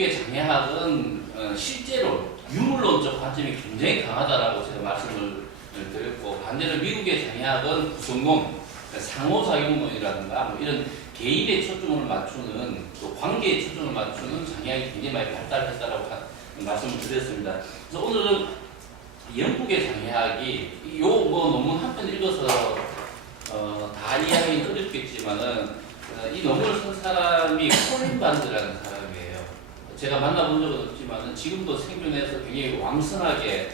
영국의 장애학은 실제로 유물론적 관점이 굉장히 강하다라고 제가 말씀을 드렸고, 반대로 미국의 장애학은 구성론, 상호작용론이라든가 뭐 이런 개인의 초점을 맞추는, 또 관계의 초점을 맞추는 장애학이 굉장히 많이 발달했다라고 말씀을 드렸습니다. 그래서 오늘은 영국의 장애학이 뭐 논문 한 편 읽어서 다 이해하기는 어렵겠지만은 이 논문을 쓴 사람이 콜린 반드라는 사람이에요. 제가 만나본 적은 없지만은 지금도 생존해서 굉장히 왕성하게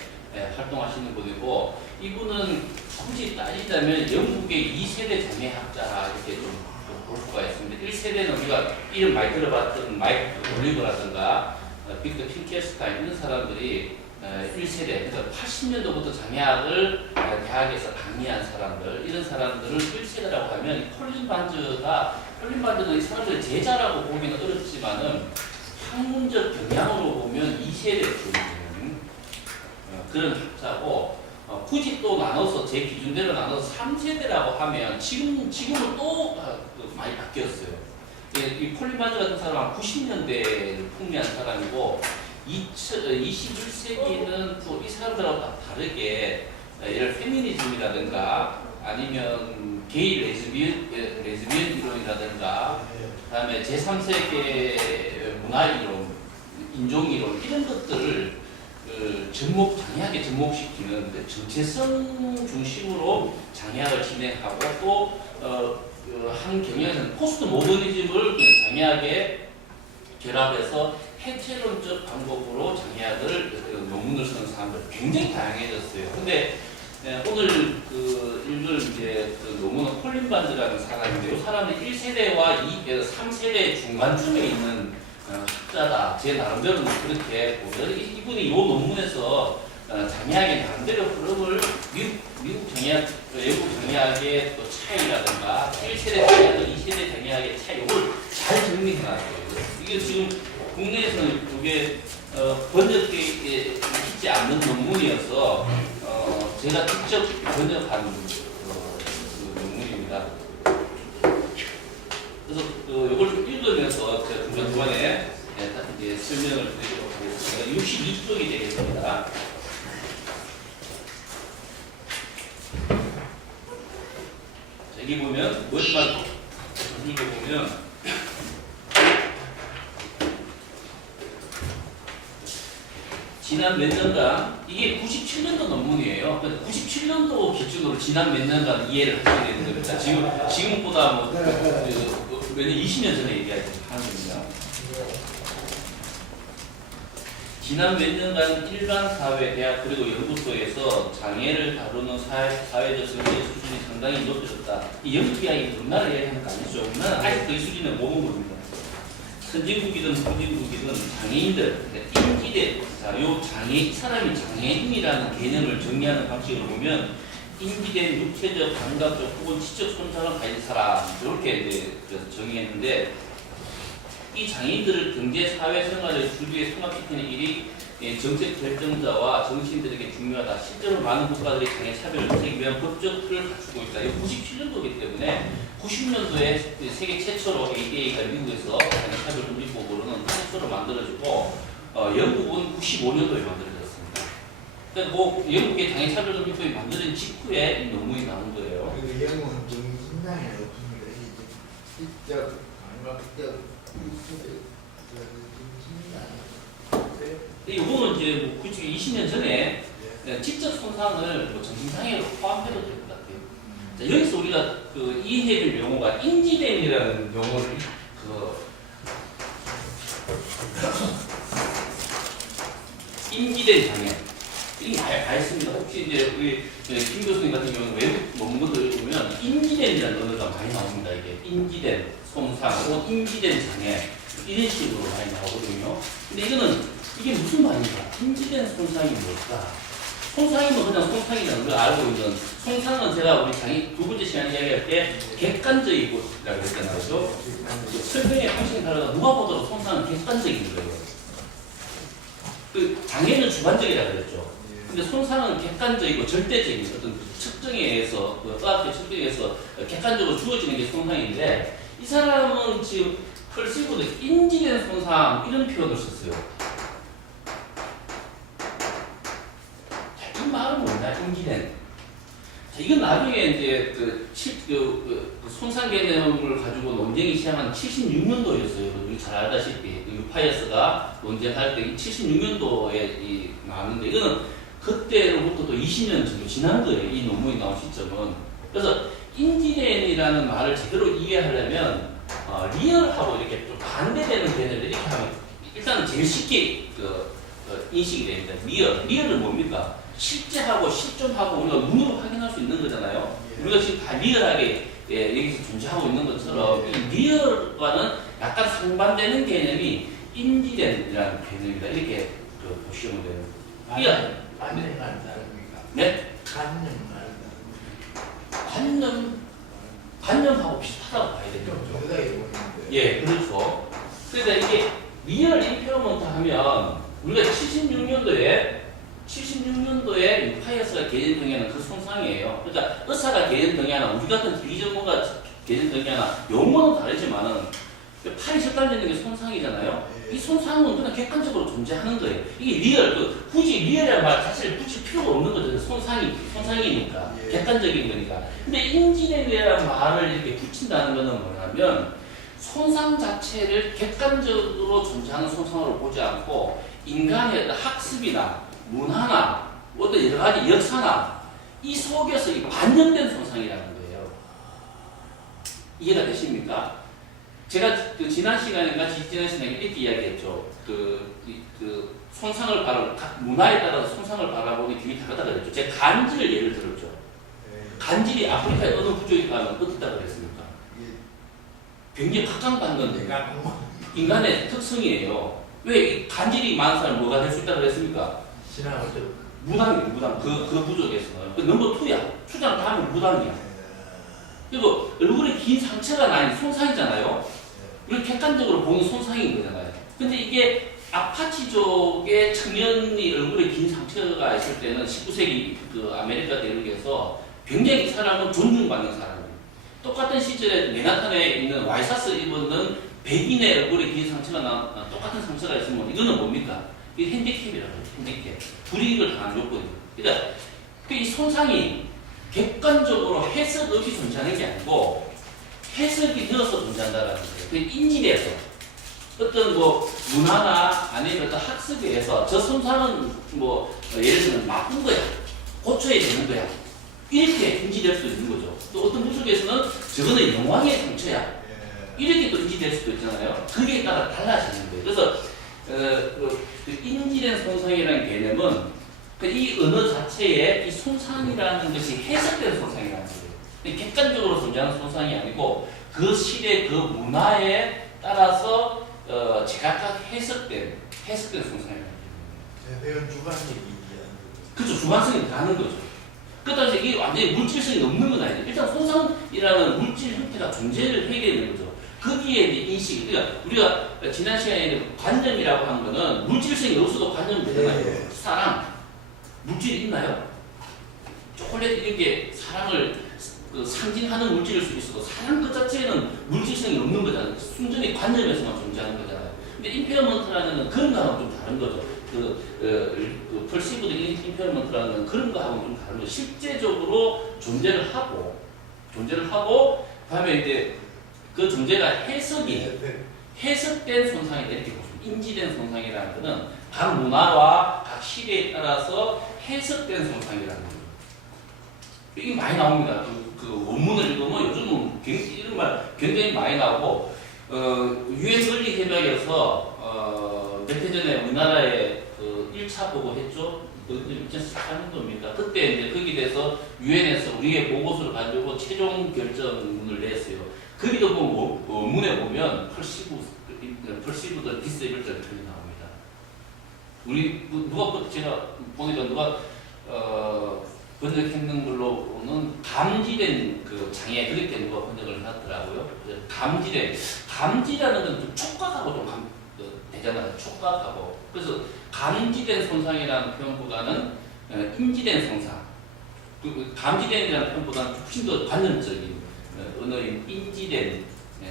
활동하시는 분이고, 이분은 굳이 따지자면 영국의 2세대 장애학자 이렇게 좀 볼 수가 있습니다. 1세대는 우리가 이름 많이 들어봤던 마이크 올리버라든가 빅터 핑케스타인 이런 사람들이 1세대, 그러니까 80년도부터 장애학을 대학에서 강의한 사람들, 이런 사람들을 1세대라고 하면 콜린 반드는 이 사람들의 제자라고 보기는 어렵지만은 학문적 경향으로 보면 2세대 쪽인 그런 학자고, 굳이 또 나눠서 제 기준대로 나눠서 3세대라고 하면 지금은 또 많이 바뀌었어요. 이 콜린 반드 같은 사람은 90년대를 풍미한 사람이고, 21세기는 또 이 사람들하고 다르게 예를 페미니즘이라든가 아니면 게이 레즈비언 이론이라든가 그다음에 제3세계 문화 이론, 인종 이론 이런 것들을 장애학에 접목시키는 정체성 중심으로 장애학을 진행하고, 또 한 경향에서는 포스트 모더니즘을 장애학에 결합해서 해체론적 방법으로 장애학을 논문을 쓰는 사람들 굉장히 다양해졌어요. 근데 오늘 읽을 이제 논문은 콜린 반드라는 사람인데, 이 사람은 1세대와 3세대 중간쯤에 있는 학자다. 제 나름대로는 그렇게 보면 이분이 이 논문에서 장애학의 나름대로 흐름을 미국 장애학, 외국 장애학의 또 차이라든가 1세대 장애학, 2세대 장애학의 차이, 이걸 잘 정리해놨어요. 이게 지금 국내에서는 이게 번역되어 있지 않는 논문이어서 제가 직접 번역한 논문입니다. 그래서 이걸 좀 읽으면서 제가 중간중간에 이제 설명을 드리도록 하겠습니다. 62쪽이 되겠습니다. 자, 여기 보면 머리만 읽어보면 지난 몇 년간, 이게 97년도 논문이에요. 97년도 기준으로 지난 몇 년간 이해를 하셔야 되는 겁니다. 지금보다 뭐, 몇 년, 20년 전에 얘기하는 겁니다. 지난 몇 년간 일반 사회, 대학 그리고 연구소에서 장애를 다루는 사회적 정책 수준이 상당히 높아졌다. 이 영국 이야기 우리나라 얘기하는 거 아니죠. 우리나라 아직도 이 수준을 못 온 겁니다. 선진국이든 후진국이든 장애인들, 인지대, 요 이 사람이 장애인이라는 개념을 정리하는 방식으로 보면 인지된 육체적, 감각적 혹은 지적 손상을 가진 사람, 이렇게 이제 정의했는데, 이 장애인들을 경제, 사회 생활의 주류에 통합시키는 일이 정책 결정자와 정치인들에게 중요하다. 실제로 많은 국가들이 장애 차별을 하기 위한 법적 틀을 갖추고 있다. 이거 97년도이기 때문에 90년도에 세계 최초로 ADA가 미국에서 장애 차별 금지법으로는 최초로 만들어지고, 영국은 95년도에 만들어졌습니다. 그러니까 뭐 영국의 장애 차별 금지법이 만들어진 직후에 이 논문이 나온 거예요. 그리고 영국은 정신상이 없습니다. 지적, 감각적, 이거는 이제 뭐 굳이 20년 전에 지적 손상을 뭐 정신상해로 포함해도 될 것 같아요. 자, 여기서 우리가 이해될 용어가 인지됨이라는 용어를 인지된 장애. 이게 다 있습니다. 혹시 이제 우리 김 교수님 같은 경우는 외국 논문들을 보면 인지된이라는 언어가 많이 나옵니다. 이게 인지된 손상 혹은 인지된 장애 이런 식으로 많이 나오거든요. 근데 이게 무슨 말인가? 인지된 손상이 뭘까? 손상이면 그냥 손상이라는 걸 알고 있는, 손상은 제가 우리 두 번째 시간에 이야기할 때 객관적이고 라고 했잖아요. 그죠? 설명의 방식이 다르다. 누가 보더라도 손상은 객관적인 거예요. 장애는 주관적이라고 그랬죠. 근데 손상은 객관적이고 절대적인 어떤 측정에 의해서, 의학적 측정에 의해서 객관적으로 주어지는 게 손상인데, 이 사람은 지금 펄시브드 인지된 손상 이런 표현을 썼어요. 자, 이 말은 뭐냐? 인지된. 자, 이건 나중에 이제 그 손상 개념을 가지고 논쟁이 시작한 76년도였어요. 우리 잘 알다시피 유파이어스가 논쟁할 때 76년도에 나왔는데 이거는 그때로부터 또 20년 정도 지난 거예요. 이 논문이 나온 시점은. 그래서 인지된이라는 말을 제대로 이해하려면 리얼하고 이렇게 좀 반대되는 개념을 이렇게 하면 일단은 제일 쉽게 인식이 됩니다. 리얼은 뭡니까? 실제하고 실존하고 우리가 눈으로 확인할 수 있는 거잖아요. 우리가 지금 다 리얼하게 여기서 존재하고 있는 것처럼 이 리얼과는 약간 상반되는 개념이 인지된이라는 개념입니다. 이렇게 보시면 돼요. 관념 다릅니까? 네? 관념하고 비슷하다고 봐야 되죠. 좀 다르게 보이는데. 예, 그렇죠. 그러니까 이게 리얼 임페어먼트 하면 우리가 76년도에 유파이어스가 개념 정의하는 그 손상이에요. 그러니까 의사가 개념 정의하나 우리 같은 비전문가 개념 정의하나 용어는 다르지만은 팔이 절단되는 게 손상이잖아요. 이 손상은 그냥 객관적으로 존재하는 거예요. 이게 리얼, 굳이 리얼이라는 말 자체를 붙일 필요가 없는 거죠. 손상이니까. 객관적인 거니까. 근데 인지된이라는 말을 이렇게 붙인다는 거는 뭐냐면 손상 자체를 객관적으로 존재하는 손상으로 보지 않고 인간의 어떤 학습이나 문화나 어떤 여러 가지 역사나 이 속에서 반영된 손상이라는 거예요. 이해가 되십니까? 제가 지난 시간인가 지난 시간에 이렇게 이야기했죠. 손상을 각 문화에 따라서 손상을 바라보는 기준이 다르다 그랬죠. 제가 간질을 예를 들었죠. 간질이 아프리카의 어느 부족에 가면 어떻다 그랬습니까? 굉장히 각광받는 인간의 특성이에요. 왜 간질이 많은 사람 뭐가 될 수 있다고 그랬습니까? 무당이에요. 그 부족에서는. 넘버 2야. 추장 다음에 무당이야. 그리고 얼굴에 긴 상처가 난 손상이잖아요. 이걸 객관적으로 보는 손상인 거잖아요. 근데 이게 아파치족의 청년이 얼굴에 긴 상처가 있을 때는 19세기 아메리카 대륙에서 굉장히 이 사람은 존중받는 사람이에요. 똑같은 시절에 맨하탄에 있는 와이사스 입었는 백인의 얼굴에 긴 상처가 난 똑같은 상처가 있으면 이거는 뭡니까? 이게 핸디캡이라고 해요. 핸디캡. 불이익을 당한 요건이에요. 그러니까 이 손상이 객관적으로 해석 없이 존재하는 게 아니고 해석이 되어서 존재한다는 거예요. 그 인지돼서 어떤 문화나 아니면 어떤 학습에 의해서 저 손상은 예를 들면 나쁜 거야. 고쳐야 되는 거야. 이렇게 인지될 수 있는 거죠. 또 어떤 부족에서는 저거는 영광의 상처야. 이렇게 또 인지될 수도 있잖아요. 그게 따라 달라지는 거예요. 그래서 인지된 손상이라는 개념은 이 언어 자체에 이 손상이라는 것이 해석된 손상이라는 거예요. 객관적으로 존재하는 손상이 아니고 그 시대 그 문화에 따라서 제각각 해석된 손상이라는 거예요. 배운 주관적인 그렇죠. 주관성이 다른 거죠. 그렇다고 해서 이게 완전히 물질성이 없는 건 아니에요. 일단 손상이라는 물질 형태가 존재를 해야 되는 거죠. 거기에 이제 인식, 그러니까 우리가 지난 시간에 관념이라고 하는 거는 물질성이 없어도 관념이 되잖아요. 사랑, 물질이 있나요? 초콜릿 이런 게 사랑을 상징하는 물질일 수 있어도 사랑 그 자체에는 물질성이 없는 거잖아요. 순전히 관념에서만 존재하는 거잖아요. 근데 임페어먼트라는 건 그런 거하고는 좀 다른 거죠. perceived impermanent라는 건 그런 거하고는 좀 다른 거죠. 실제적으로 존재를 하고, 그다음에 이제 그 존재가 해석된 손상이다 이렇게 보시면 인지된 손상이라는 것은 각 문화와 각 시대에 따라서 해석된 손상이라는 거예요. 이게 많이 나옵니다. 그 원문을 읽으면 요즘은 이런 말 굉장히 많이 나오고 유엔 권리 협약에서 몇 해 전에 우리나라에 1차 보고 했죠. 2014년도입니까? 그때 이제 거기에 대해서 유엔에서 우리의 보고서를 가지고 최종 결정문을 냈어요. 거기도 원문에 보면 perceived disabled라는 표현이 나옵니다. 우리 제가 보니까 누가 번역했는 걸로는 감지된 그 장애 그렇게 누가 번역을 했더라고요. 감지라는 건 좀 촉각하고 좀 되잖아요. 촉각하고. 그래서 감지된 손상이라는 표현보다는 인지된 손상. 감지된이라는 표현보다는 훨씬 더 관념적인 언어인 인지된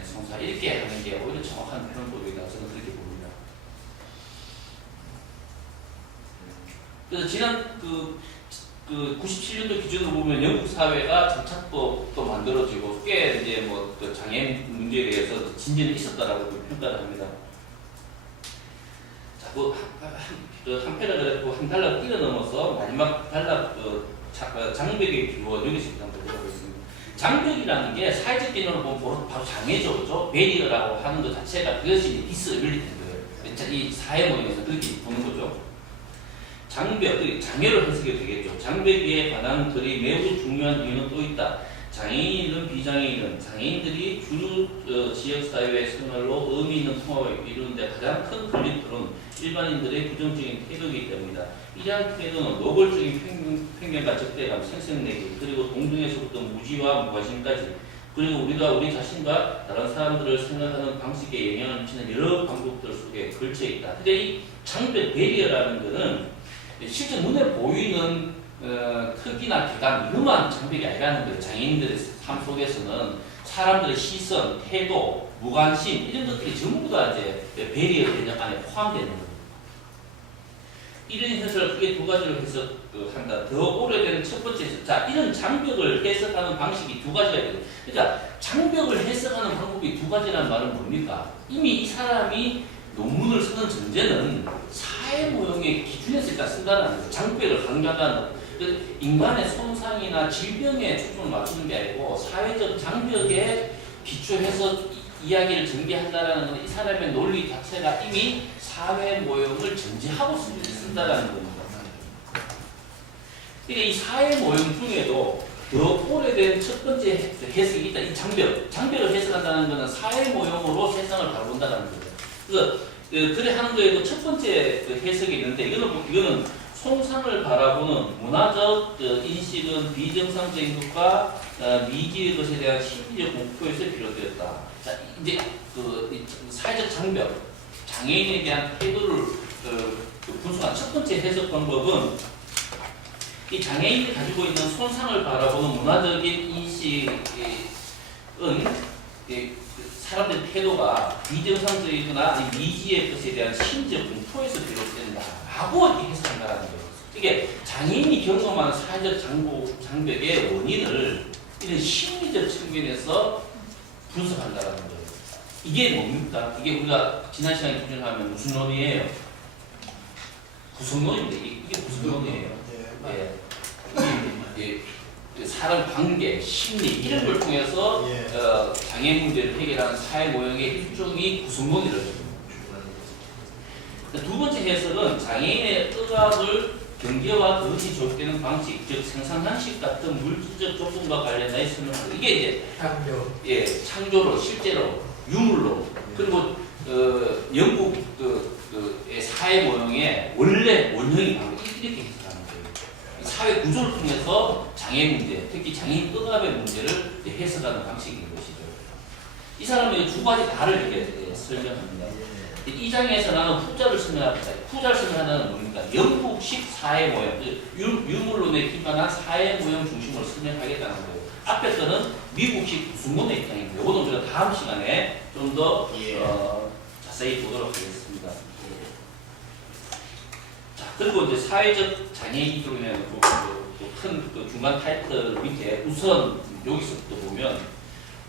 송사 이렇게 하는 게 오히려 정확한 표현법이다. 저는 그렇게 봅니다. 그래서 지난 97년도 기준으로 보면 영국 사회가 정착법도 만들어지고 꽤 이제 그 장애인 문제에 대해서 진전이 있었다라고 평가를 합니다. 자, 한 패러그래프 한 단락 뛰어넘어서 마지막 단락 장벽의 규원 여기서 한번 들어보겠습니다. 장벽이라는 게 사회적 개념으로 보면 바로 장애죠, 그죠? 베리어라고 하는 것 자체가 그것이 디스빌리티인 거예요. 이 사회 모임에서 그렇게 보는 거죠. 장벽, 장애로 해석이 되겠죠. 장벽에 관한 글이 매우 중요한 이유는 또 있다. 장애인이든 비장애인은 장애인들이 주류 지역사회의 생활로 의미 있는 통합을 이루는데 가장 큰 걸림돌은 일반인들의 부정적인 태도이기 때문이다. 이러한 태도는 노골적인 편견과 적대감, 생색내기, 그리고 동등에서부터 무지와 무관심까지, 그리고 우리가 우리 자신과 다른 사람들을 생각하는 방식에 영향을 미치는 여러 방법들 속에 걸쳐있다. 근데 이 장벽 베리어라는 것은 실제 눈에 보이는 크기나 개감 이것만 장벽이 아니라는 거예요. 장애인들의 삶 속에서는 사람들의 시선, 태도, 무관심 이런 것들이 전부 다 이제 베리어 개념 안에 포함되는 겁니다. 이런 해석을 크게 두 가지로 해석한다. 더 오래된 첫 번째 해석. 자, 이런 장벽을 해석하는 방식이 두 가지가 있거든요. 그러니까 장벽을 해석하는 방법이 두 가지라는 말은 뭡니까? 이미 이 사람이 논문을 쓰는 전제는 사회 모형의 기준에서 일단 쓴다는 거예요. 장벽을 강조한다는 거예요. 인간의 손상이나 질병에 초점을 맞추는 게 아니고 사회적 장벽에 기초해서 이야기를 전개한다는 건 이 사람의 논리 자체가 이미 사회 모형을 전제하고 쓴다는 겁니다. 그러니까 이 사회 모형 중에도 더 오래된 첫 번째 해석이 있다. 이 장벽을 해석한다는 것은 사회 모형으로 세상을 바라본다는 거예요. 그래서 그래 하는 거에도 첫 번째 해석이 있는데 이거는 손상을 바라보는 문화적 인식은 비정상적인 것과 미지의 것에 대한 심리적 공포에서 비롯되었다. 자, 이제 사회적 장벽, 장애인에 대한 태도를 분석한 첫 번째 해석 방법은 이 장애인이 가지고 있는 손상을 바라보는 문화적인 인식은 사람들의 태도가 비정상적이거나 미지의 것에 대한 심리적 공포에서 비롯된다라고 이렇게 해석한다는 거예요. 이게 장애인이 경험하는 사회적 장벽의 원인을 이런 심리적 측면에서 분석한다는 거예요. 이게 뭡니까? 이게 우리가 지난 시간에 기준하면 무슨 논이에요? 구성론인데 이게 무슨 논이에요? 사람 관계, 심리 이런 걸 통해서 장애 문제를 해결하는 사회 모형의 일종의 구성론이라고 합니다. 두 번째 해석은 장애인의 의학을 경계와 그것이 조직되는 방식, 즉 생산방식 같은 물질적 조건과 관련하여 설명합니다. 이게 이제 창조로 실제로 유물로 그리고 영국 의 사회 모형의 원래 원형이 바로 이렇게 해석하는 거예요. 사회 구조를 통해서 장애 문제, 특히 장애인 억압의 문제를 해석하는 방식인 것이죠. 이 사람은 두 가지 다를 이렇게 설명합니다. 이 장에서 나는 후자를 설명합니다. 후자를 설명하는 뭡니까? 영국식 사회 모형, 유물론에 기반한 사회 모형 중심으로 설명하겠다는 거예요. 앞에 거는 미국식 구성론의 입장입니다. 이거는 우리가 다음 시간에 좀 더 자세히 보도록 하겠습니다. 자, 그리고 이제 사회적 장애인 쪽에는 큰 중간 타이틀 밑에 우선 여기서부터 보면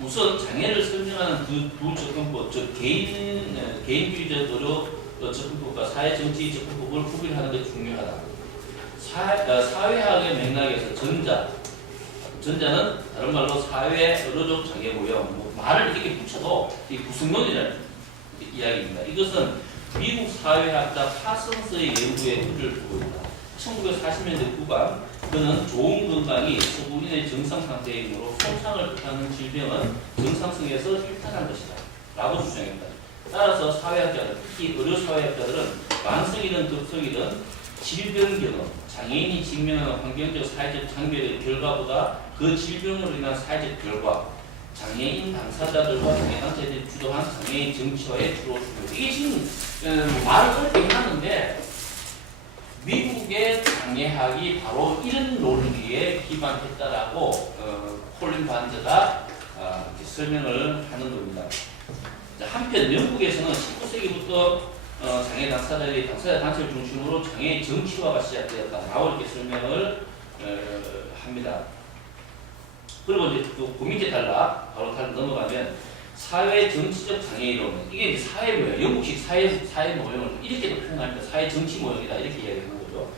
우선 장애를 설명하는 두 접근법, 즉 개인주의적 의료 접근법과 사회정치 접근법을 구별하는 게 중요하다. 사회학의 맥락에서 전자는 다른 말로 사회 의료적 장애 모형, 말을 이렇게 붙여도 이 구성론이라는 이야기입니다. 이것은 미국 사회학자 파슨스의 연구에 의미를 두고 있다. 1940년대 후반 그는 좋은 건강이 서구인의 정상 상태이므로 손상을 뜻하는 질병은 정상성에서 일탈한 것이다 라고 주장했다. 따라서 사회학자들, 특히 의료사회학자들은 만성이든 급성이든 질병 경험, 장애인이 직면하는 환경적 사회적 장벽의 결과보다 그 질병으로 인한 사회적 결과, 장애인 당사자들과 장애단체들이 주도한 장애인 정치화에 주로 중요합니다. 이게 지금 말을 어렵게 해놨는데 미국의 장애학이 바로 이런 논리에 기반했다라고 콜린 반저가 이렇게 설명을 하는 겁니다. 자, 한편 영국에서는 19세기부터 장애 당사자들이 당사자 단체를 중심으로 장애 정치화가 시작되었다라고 이렇게 설명을 합니다. 그리고 이제 또 고민제 탈락 바로 넘어가면 사회 정치적 장애 이론, 이게 이제 사회 모형, 영국식 사회 모형을 이렇게도 표현합니다. 사회 정치 모형이다 이렇게 이야기하는 거죠.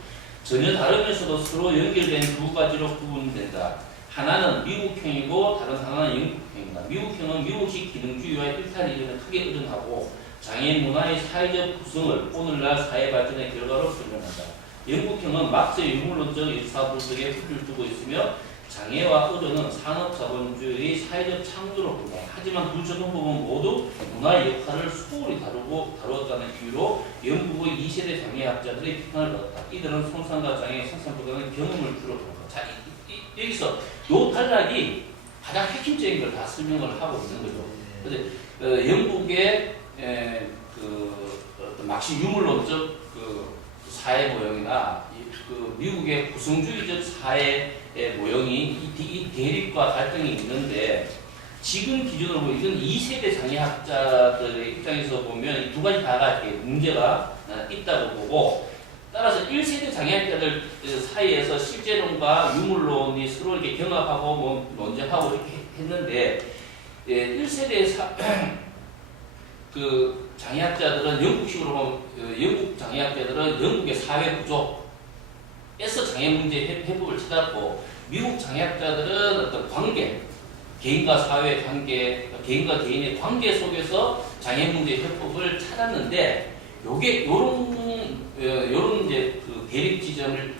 전혀 다르면서도 서로 연결된 두 가지로 구분된다. 하나는 미국형이고 다른 하나는 영국형이다. 미국형은 미국식 기능주의와 일탈 이론을 크게 의존하고 장애 문화의 사회적 구성을 오늘날 사회 발전의 결과로 설명한다. 영국형은 막스 유물론적 일사불성에 흡을 두고 있으며 장애와 의존은 산업자본주의의 사회적 창조로 본다. 하지만 두 전공법은 모두 문화의 역할을 소홀히 다루었다는 이유로 영국의 2세대 장애학자들의 비판을 받았다. 이들은 손상과 장애, 생산보다는 경험을 주로 본다. 자, 여기서 요 단락이 가장 핵심적인 걸 다 설명을 하고 있는 거죠. 그래서 영국의 어떤 막시 유물론적 사회 모형이나 그 미국의 구성주의적 사회의 모형이 이 대립과 갈등이 있는데 지금 기준으로 보면 이건 2세대 장애학자들의 입장에서 보면 이 두 가지 다가 이렇게 문제가 있다고 보고 따라서 1세대 장애학자들 사이에서 실제론과 유물론이 서로 이렇게 경합하고 뭐 논쟁하고 이렇게 했는데 1세대 그 장애학자들은 영국식으로 보면 영국 장애학자들은 영국의 사회 구조에서 장애 문제 해법을 찾았고 미국 장애학자들은 어떤 관계, 개인과 사회 관계, 개인과 개인의 관계 속에서 장애 문제 해법을 찾았는데 요게 요런 이제 그 대립 지점을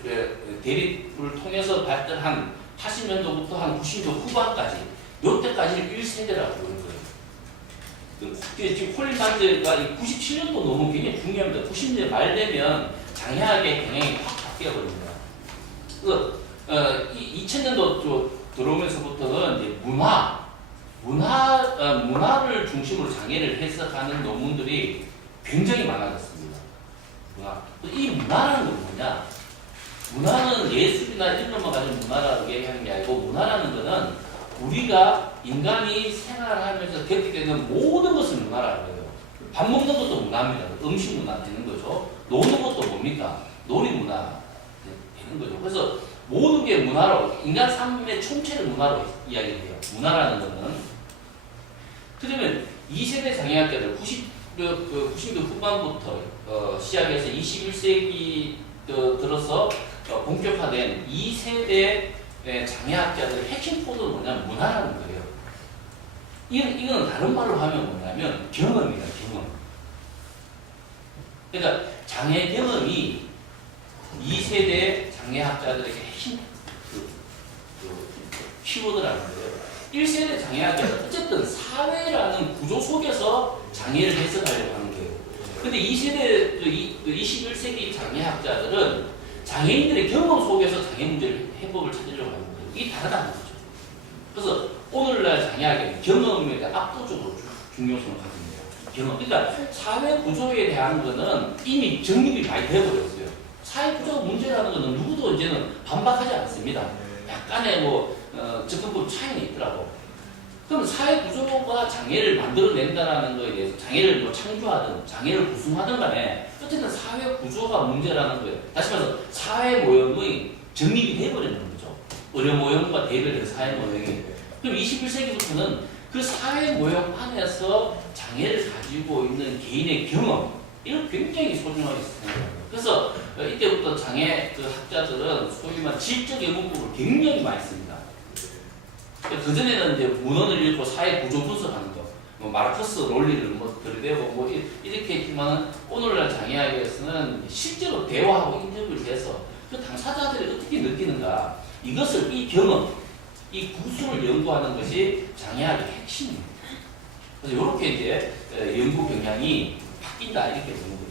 대립을 통해서 발전한 80년도부터 한 90년도 후반까지 요때까지는 1세대라고 부르는 거예요. 지금 콜린 반즈가 97년도 너무 굉장히 중요합니다. 90년대 말 되면 장애학의 경향이 확 바뀌어 버립니다. 2000년도 들어오면서부터는 이제 문화를 중심으로 장애를 해석하는 논문들이 굉장히 많아졌습니다. 이 문화라는 건 뭐냐? 문화는 예술이나 이런 것만 가지고 문화라고 얘기하는 게 아니고 문화라는 것은 우리가 인간이 생활하면서 겪게 되는 모든 것을 문화라고 해요. 밥 먹는 것도 문화입니다. 음식 문화 되는 거죠. 노는 것도 뭡니까? 놀이 문화 되는 거죠. 그래서 모든 게 문화로, 인간 삶의 총체를 문화로 이야기해요. 문화라는 것은. 그러면 2세대 장애학자들 90년 후반부터 시작해서 21세기 들어서 본격화된 2세대 장애학자들의 핵심 코드는 뭐냐면 문화라는 거예요. 이건 다른 말로 하면 뭐냐면 경험이다, 경험. 그러니까 장애 경험이 2세대 장애학자들에게 핵심 키워드라는 거예요. 1세대 장애학자는 어쨌든 사회라는 구조 속에서 장애를 해석하려고 하는 거예요. 근데 2세대, 21세기 장애학자들은 장애인들의 경험 속에서 장애 문제를 해법을 찾으려고 하는 거예요. 이게 다르다는 거죠. 그래서 오늘날 장애학의 경험에 대한 압도적으로 중요성을 가집니다. 경험. 그러니까 사회 구조에 대한 거는 이미 정립이 많이 되어버렸어요. 사회 구조 문제라는 거는 누구도 이제는 반박하지 않습니다. 약간의 접근법 차이는 있더라고. 그럼 사회 구조가 장애를 만들어낸다는 거에 대해서 장애를 창조하든 장애를 구성하든 간에 어쨌든 사회 구조가 문제라는 거예요. 다시 말해서 사회 모형의 정립이 돼버리는 거죠. 의료 모형과 대별된 사회 모형이. 그럼 21세기부터는 그 사회 모형 안에서 장애를 가지고 있는 개인의 경험, 이걸 굉장히 소중하게 생각합니다. 그래서 이때부터 장애 학자들은 소위 말해 질적 연구법을 굉장히 많이 씁니다. 그전에는 이제 문헌을 읽고 사회 구조 분석하는 거, 마르크스 논리를 들이대고 이렇게 했지만 오늘날 장애학에서는 실제로 대화하고 인터뷰를 해서 그 당사자들이 어떻게 느끼는가, 이것을 이 경험, 이 구술을 연구하는 것이 장애학의 핵심입니다. 그래서 이렇게 이제 연구 경향이 바뀐다 이렇게 보는 거죠.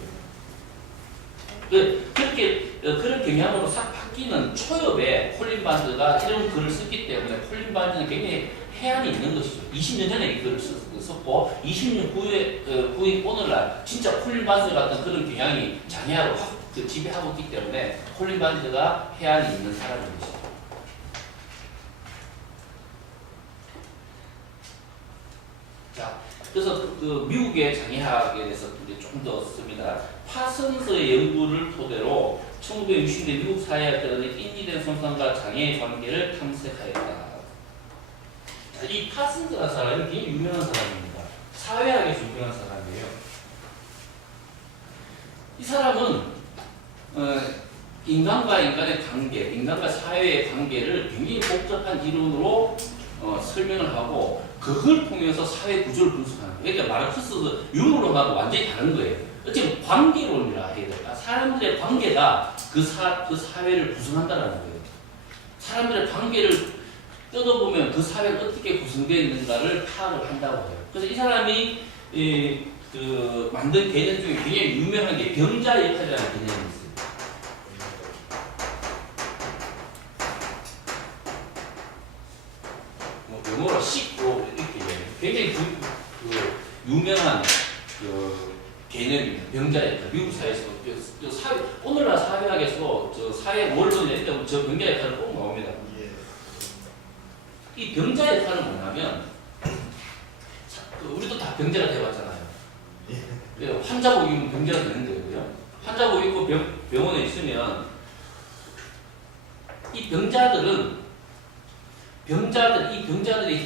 그렇게 그런 경향으로 싹 바뀌는 초엽에 콜린 반즈가 이런 글을 썼기 때문에 콜린 반즈는 굉장히 해안이 있는 것이죠. 20년 전에 이 글을 썼고 20년 후인 오늘날 진짜 콜린 반즈 같은 그런 경향이 장애학을 확 지배하고 있기 때문에 콜린 반즈가 해안이 있는 사람인 것이죠. 그래서 그 미국의 장애학에 대해서 이제 좀 더 씁니다. 파슨스의 연구를 토대로 1960년대 미국 사회에 따른 인지된 손상과 장애의 관계를 탐색하였다. 자, 이 파슨스라는 사람이 굉장히 유명한 사람입니다. 사회학에서 유명한 사람이에요. 이 사람은 인간과 인간의 관계, 인간과 사회의 관계를 굉장히 복잡한 이론으로 설명을 하고 그걸 통해서 사회 구조를 분석하는 거예요. 그러니까 마르크스 유물론하고 완전히 다른 거예요. 어쨌든 관계론이라 해야 될까? 사람들의 관계가 그 사회를 구성한다는 거예요. 사람들의 관계를 뜯어보면 그 사회가 어떻게 구성되어 있는가를 파악을 한다고 해요. 그래서 이 사람이 그 만든 개념 중에 굉장히 유명한 게 병자 역할이라는 개념이 있어요. 뭐 영어로 식으로 이렇게 굉장히 유명한 개념입니다. 병자 역할. 미국 사회에서 오늘날 사회학에서 저 사회 원론에 저 병자 역할을 꼭 나옵니다. 이 병자 역할은 뭐냐면 우리도 다 병자가 돼봤잖아요. 환자 보이면 병자가 되는 거예요. 환자 보이고 병원에 있으면 이 병자들이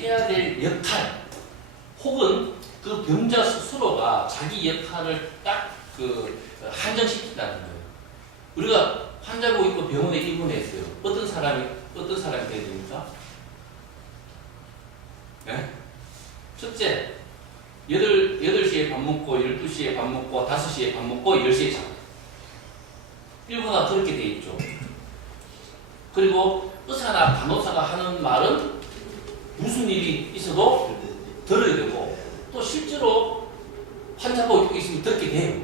해야 될 역할 혹은 그 병자 스스로가 자기 역할을 딱 한정시킨다는 거예요. 우리가 환자 보이고 병원에 입원했어요. 어떤 사람이 돼야 됩니까? 네? 첫째, 8시에 밥 먹고, 12시에 밥 먹고, 5시에 밥 먹고, 10시에 자고. 일본은 그렇게 돼 있죠. 그리고 의사나 간호사가 하는 말은 무슨 일이 있어도 들어야 되고, 또 실제로 환자가 있으면 듣게 돼요.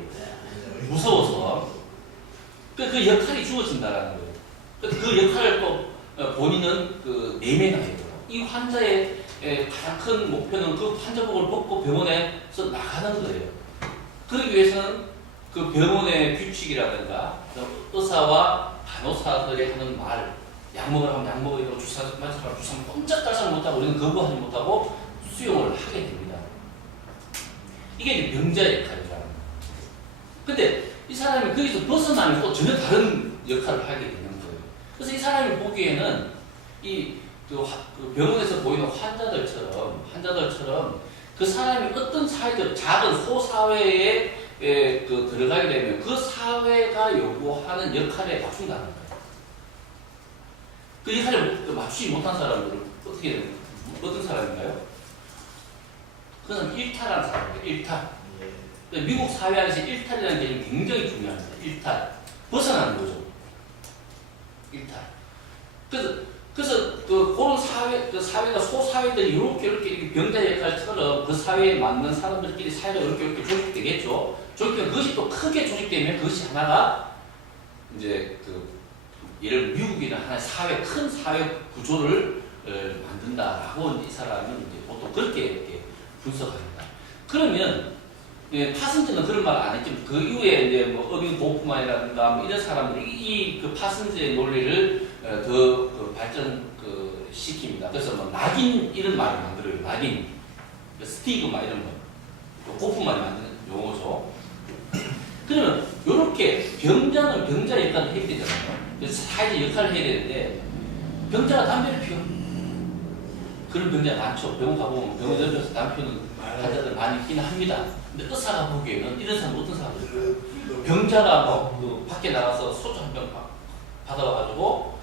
무서워서. 그 역할이 주어진다는 거예요. 그 역할을 또 본인은 내면화해요. 이 환자의 가장 큰 목표는 그 환자복을 벗고 병원에서 나가는 거예요. 그러기 위해서는 그 병원의 규칙이라든가 의사와 간호사들이 하는 말, 약 먹으라면 약 먹어야 되고 주사 맞으라면 주사 꼼짝달싹 못하고 우리는 거부하지 못하고 수용을 하게 됩니다. 이게 이제 병자 역할이라는 거예요. 근데 이 사람이 거기서 벗어나면 또 전혀 다른 역할을 하게 되는 거예요. 그래서 이 사람이 보기에는 그 병원에서 보이는 환자들처럼 그 사람이 어떤 사회적 작은 소사회에 들어가게 되면 그 사회가 요구하는 역할에 맞춘다는 거예요. 그 역할에 맞추지 못한 사람들은 어떻게 됩니까? 어떤 사람인가요? 그건 일탈하는 사람이에요. 일탈. 미국 사회 안에서 일탈이라는 개념이 굉장히 중요합니다. 일탈. 벗어나는 거죠. 일탈. 그래서 그런 사회가 소사회들이 이렇게 병자 역할처럼 그 사회에 맞는 사람들끼리 사회가 이렇게 조직되겠죠. 조직되면 그것이 또 크게 조직되면 그것이 하나가 이제 예를 미국이나 하나의 큰 사회 구조를 만든다라고 이 사람은 이제 보통 그렇게 이렇게 분석합니다. 그러면 파슨즈는 그런 말 안 했지만 그 이후에 이제 뭐 어빙 고프만이라든가 뭐 이런 사람들이 그 파슨즈의 논리를 더 발전 시킵니다. 그래서 뭐 낙인 이런 말을 만들어요. 낙인, 스티그마 이런 거, 고프만이 만드는 용어죠. 그러면 이렇게 병자는 병자 역할을 해야 되잖아요. 그래서 사회적 역할을 해야 되는데 병자가 담배를 피워. 그런 병자가 많죠. 병원 가보면 병원 옆에서 담배 피우는 환자들 많이 있긴 합니다. 근데 의사가 보기에는 이런 사람 어떤 사람들일까요? 병자가 뭐 밖에 나가서 소주 한 병 받아와가지고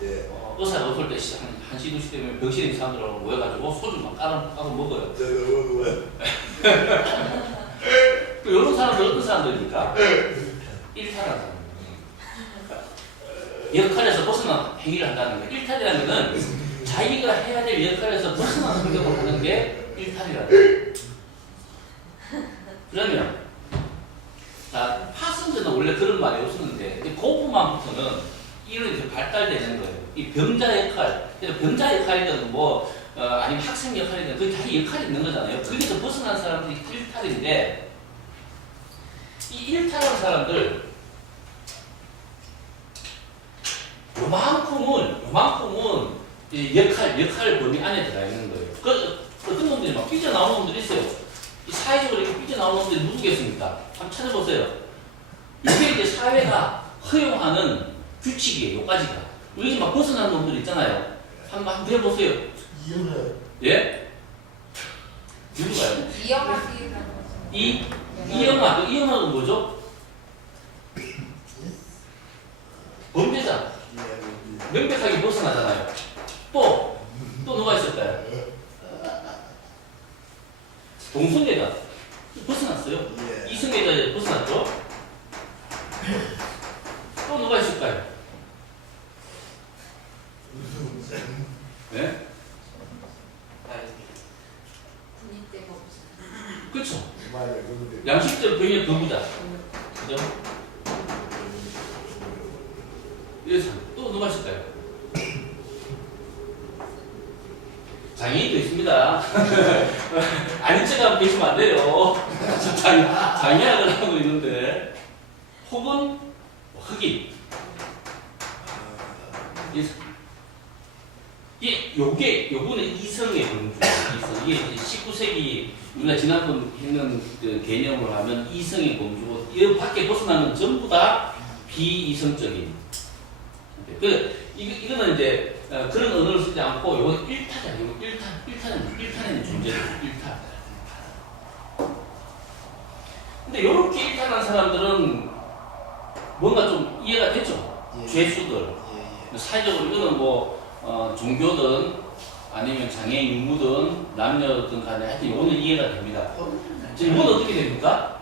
의사가 없을 때 1시, 2시 되면 병실에 있는 사람들하고 모여가지고 소주 막 까고 먹어요. 이런 사람들 어떤 사람들입니까? 일탈하는 사람입니다. 역할에서 벗어난 행위를 한다는 거예요. 일탈이라는 것은 자기가 해야 될 역할에서 벗어난 행동을 하는 게 일탈이라는 거예요. 그러면 파슨즈는 원래 그런 말이 없었는데 고프만부터는 이런 발달되는 거예요. 이 병자 역할, 병자 역할이든 아니면 학생 역할이든 그 자기 역할이 있는 거잖아요. 거기서 벗어난 사람들이 일탈인데 이 일탈하는 사람들 요만큼은 역할 범위 안에 들어가 있는 거예요. 어떤 놈들이 막 삐져나오는 놈들이 있어요. 이 사회적으로 이렇게 삐져나오는 놈들이 누구겠습니까? 한번 찾아보세요. 이게 이제 사회가 허용하는 규칙이에요, 요까지가. 여기서 막 벗어나는 놈들 있잖아요. 한번 해보세요. 이혼을 예? 누구가요? 이영하기 이영화는 뭐죠? 범죄자. 명백하게 벗어나잖아요. 또 누가 있을까요? 동성애자. 벗어났어요. 이성애자 벗어났죠? 또 누가 있을까요? 네? 군인대가 없어. 그렇죠. 맞아. 그런데 양식적 병의 거부자. 그죠? 그래서 또 누가 있을까요? 장애인도 있습니다. 아닌 척하고 계시면 안 돼요. 지금 장애학을 하고 있는데, 혹은 흑인. 요거는 이성의 범주. 이게 19세기 우리가 지난번 했는 그 개념을 하면 이성의 범주고, 이 밖에 벗어나면 전부 다 비이성적인. 이거는 이제 그런 언어를 쓰지 않고 요건 일타잖아요. 요건 일타는 존재죠. 일타. 근데 요렇게 일타한 사람들은 뭔가 좀 이해가 되죠. 죄수들. 사회적으로 이거는 뭐 종교든 아니면 장애인 유무든 남녀든 간에 하여튼 요거는 이해가 됩니다. 이건 어떻게 됩니까?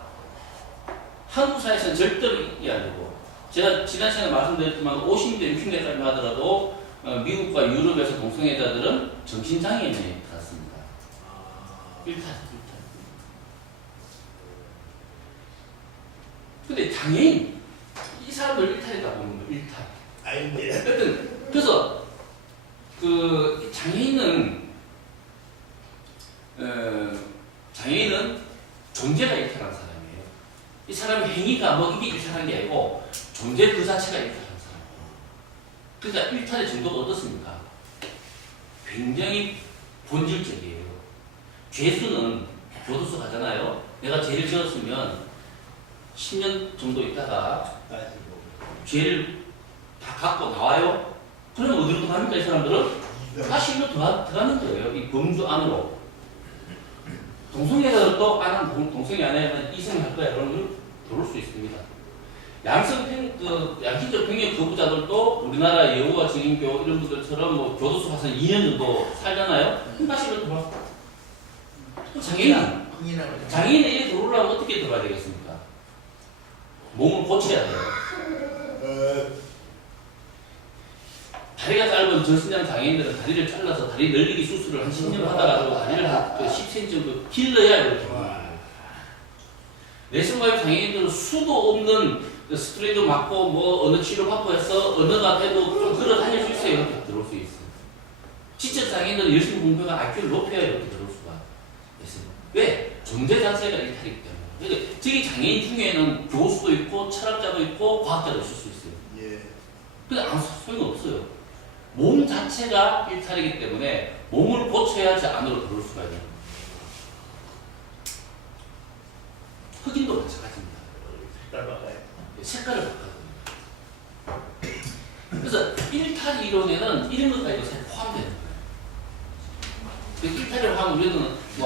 한국 사회에서는 절대로 이해 안 되고, 제가 지난 시간에 말씀드렸지만 50대, 60대까지 하더라도 미국과 유럽에서 동성애자들은 정신장애인에 갔습니다. 일탈. 근데 장애인, 이 사람들 일탈이다 보는 거예요. 일탈. 아닌데. 하여튼 그래서 그 장애인은 존재가 일탈한 사람이에요. 이 사람의 행위가 뭐 이게 일탈한 게 아니고 존재 그 자체가 일탈한 사람이에요. 그러니까 일탈의 정도가 어떻습니까? 굉장히 본질적이에요. 죄수는 교도소 가잖아요. 내가 죄를 지었으면 10년 정도 있다가 죄를 다 갖고 나와요. 그럼 어디로 갑니까? 이 사람들은 다시 일로 들어가는 거예요. 이 범주 안으로. 동성애자들도 동성애 안에 이성할 거야. 그러면 들어올 수 있습니다. 양심적 평형 거부자들도 우리나라 여우와 증인교 이런 분들처럼 뭐 교도소 가서 2년 정도 살잖아요. 다시 일로 들어와. 장애인은 이렇게 들어오려면 어떻게 들어가야 되겠습니까? 몸을 고쳐야 돼요. 다리가 짧은 저신장 장애인들은 다리를 잘라서 다리 늘리기 수술을 한 10년 하다가도 다리를 한 10cm 정도 길러야 이렇게 됩니다. 뇌성마비 장애인들은 수도 없는 스트레이트 맞고 뭐 어느 치료 받고 해서 어느가 돼도 좀 걸어 다닐 수 있어요. 이렇게 들어올 수 있어요. 지적 장애인들은 열심히 공부해가 IQ를 높여야 이렇게 들어올 수가 있습니다. 왜? 존재 자체가 일탈이기 때문에. 그러니까 저기 장애인 중에는 교수도 있고 철학자도 있고 과학자도 있을 수 있어요. 근데 아무 소용이 없어요. 몸 자체가 일탈이기 때문에 몸을 고쳐야지 안으로 들어올 수가 있는. 흑인도 마찬가지입니다. 색깔을 바꿔야 됩니다. 그래서 일탈 이론에는 이런 것까지도 포함되는 거예요. 일탈을 하면 우리는 뭐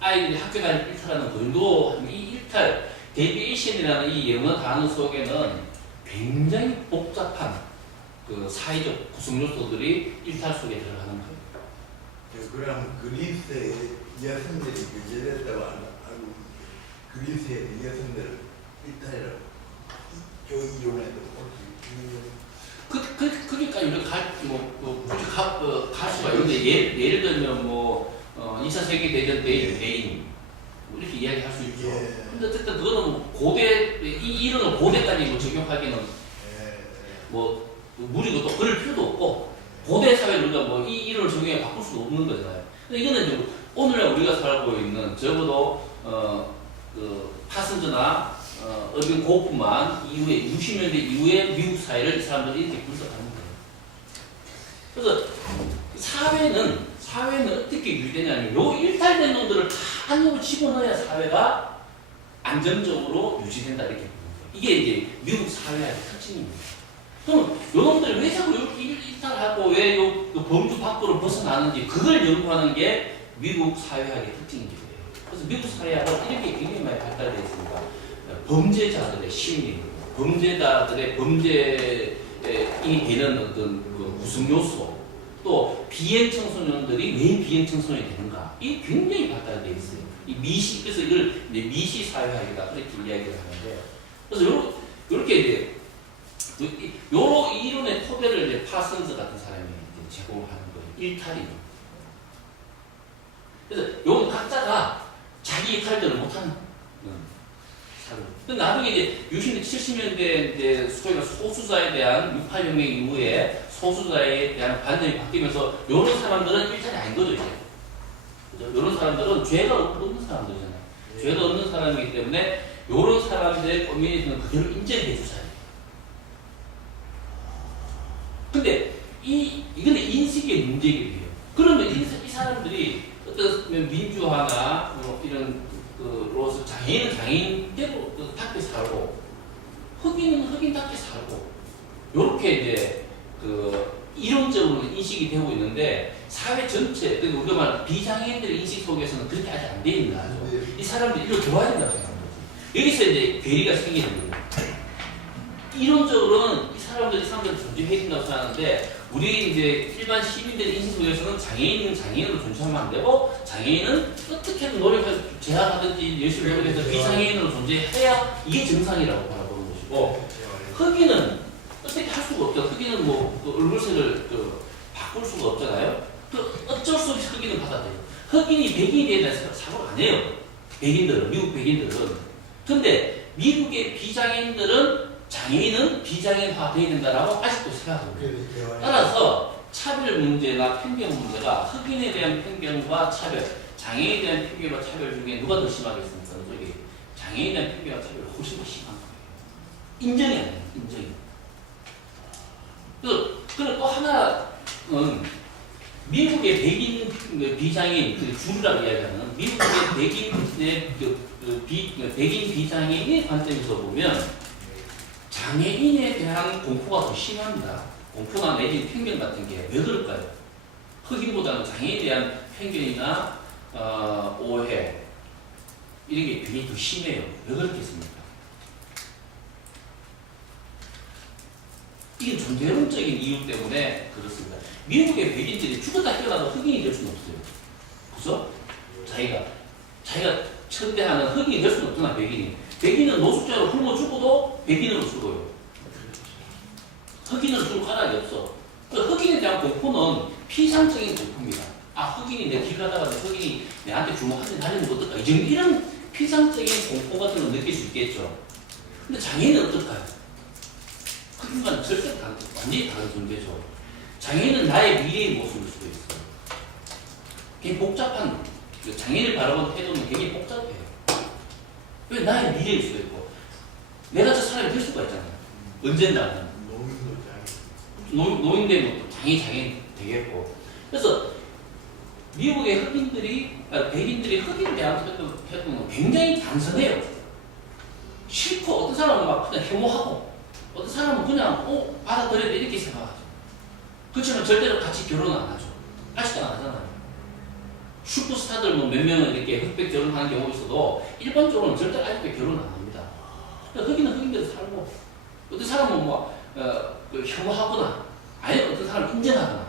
아이들이 학교 다닐 일탈하는 거도 이 일탈, 데비에이션이라는 이 영어 단어 속에는 굉장히 복잡한 그 사회적 구성 요소들이 일탈 속에 들어가는 거예요. 그럼 그리스의 여성들이 규제됐다고 알고 그리스의 여성들을 일탈이라고 이혼해도 그러니까 우리가 갈 수가 있는데 예를 들면 뭐 2차 세계 대전 때 대인 이렇게 이야기할 수 있죠. 근데 어쨌든 그거는 뭐 고대 이 이론을 고대까지 뭐 적용하기는 뭐 무리고 또 그럴 필요도 없고 고대 사회를 우리가 뭐 이 이론을 적용해 바꿀 수 없는 거잖아요. 근데 이거는 좀 오늘날 우리가 살고 있는 적어도 그 파슨저나 어빈 고프만 이후에 60년대 이후에 미국 사회를 이 사람들이 이렇게 분석하는 거예요. 그래서 사회는 사회는 어떻게 유지되냐면 요 일탈된 놈들을 다 안으로 집어넣어야 사회가 안정적으로 유지된다 이렇게 보는 거예요. 이게 이제 미국 사회의 특징입니다. 그럼 요 놈들이 왜 자꾸 이렇게 일탈하고 왜 요 범주 밖으로 벗어나는지 그걸 연구하는 게 미국 사회학의 특징입니다. 그래서 미국 사회학은 이렇게 굉장히 많이 발달되어 있습니다. 범죄자들의 심리, 범죄자들의 범죄인이 되는 어떤 그 구성 요소, 또 비행 청소년들이 왜 비행 청소년이 되는가, 이 굉장히 발달되어 있어요. 이 미시, 그래서 이걸 이제 미시 사회학이다 그렇게 이야기를 하는데, 그래서 요렇게 이제 요 이론의 토대를 이제 파슨스 같은 사람이 이제 제공하는 거예요. 일탈이죠. 그래서 요 각자가 자기 역할들을 못하는 사람. 근데 나중에 이제 60년, 70년대 이제 소위가 소수자에 대한 68혁명 이후에 소수자에 대한 관점이 바뀌면서 요런 사람들은 일탈이 아닌 거죠, 이제. 그죠? 요런 사람들은 죄가 없는 사람들이잖아요. 죄가 없는 사람이기 때문에 요런 사람들의 커뮤니티는 그대로 인정해 주셔야 돼요. 근데 이건 인식의 문제이기도 해요. 그러면 이 사람들이 어떤 민주화나 뭐 이런 그로서 장애인은 장애인대로 답게 살고 흑인은 흑인답게 살고 요렇게 이제 이론적으로 인식이 되고 있는데 사회 전체, 그러니까 우리가 말하는 비장애인들의 인식 속에서는 그렇게 아직 안 돼 있는 거죠. 이 사람들이 이리로 들어와야 된다고 생각하는 거지. 여기서 이제 괴리가 생기는 거예요. 이론적으로는 이 사람들이 존중해야 된다고 생각하는데 우리 이제 일반 시민들의 인식 속에서는 장애인은 장애인으로 존재하면 안 되고 장애인은 어떻게든 노력해서 제약하든지 열심히 노력해서 비장애인으로 존재해야 이게 정상이라고 바라보는 것이고 흑인은 어떻게 할 수가 없죠. 흑인은 뭐 얼굴색을 바꿀 수가 없잖아요. 어쩔 수 없이 흑인은 받아들여요. 흑인이 백인이 대해서 사고를 안 해요. 백인들은, 미국 백인들은. 근데 미국의 비장애인들은 장애인은 비장애인화 되어야 된다라고 아직도 생각하고 있어요. 따라서 차별 문제나 편견 문제가 흑인에 대한 편견과 차별, 장애인에 대한 편견과 차별 중에 누가 더 심하겠습니까? 저기 장애인에 대한 편견과 차별이 훨씬 더 심한 거예요. 인정이 안 돼요. 인정이. 그리고 또 하나는 미국의 백인 비장애인, 주류라고 이야기하는 미국의 백인 비장애인의 관점에서 보면 장애인에 대한 공포가 더 심합니다. 공포나 내지는 편견 같은 게 왜 그럴까요? 흑인보다는 장애인에 대한 편견이나 오해 이런 게 굉장히 더 심해요. 왜 그렇겠습니까? 이게 존재론적인 이유 때문에 그렇습니다. 미국의 백인들이 죽었다 깨어나도 흑인이 될 수는 없어요. 그죠? 자기가 천대하는 흑인이 될 수는 없잖아, 백인이. 백인은 노숙자로 굶어 죽어도 백인으로 죽어요. 흑인으로 죽을 까닭이 없어. 흑인에 대한 공포는 피상적인 공포입니다. 아, 흑인이 내 길 가다가 흑인이 내한테 주먹 한 대 날리는 거 어떨까? 이런 피상적인 공포 같은 걸 느낄 수 있겠죠. 근데 장애인은 어떨까요? 흑인과는 절대 다른, 완전히 다른 존재죠. 장애인은 나의 미래의 모습일 수도 있어요. 굉장히 복잡한, 장애인을 바라보는 태도는 굉장히 복잡해요. 왜 나의 미래일 수도 있고 내가 저 사람이 될 수가 있잖아요. 언젠가는 노인 되면 또 장애인 되겠고. 그래서 미국의 백인들이 흑인에 대한 태도는 굉장히 단순해요. 싫고 어떤 사람은 막 그냥 혐오하고 어떤 사람은 그냥 받아들여야 돼 이렇게 생각하죠. 그렇지만 절대로 같이 결혼은 안 하죠. 아직도 안 하잖아요. 슈퍼스타들 뭐 몇 명은 이렇게 흑백 결혼하는 경우가 있어도 일반적으로는 절대 아직도 결혼 안 합니다. 흑인은 흑인대로 살고 어떤 사람은 뭐 혐오하거나 아니면 어떤 사람을 인정하거나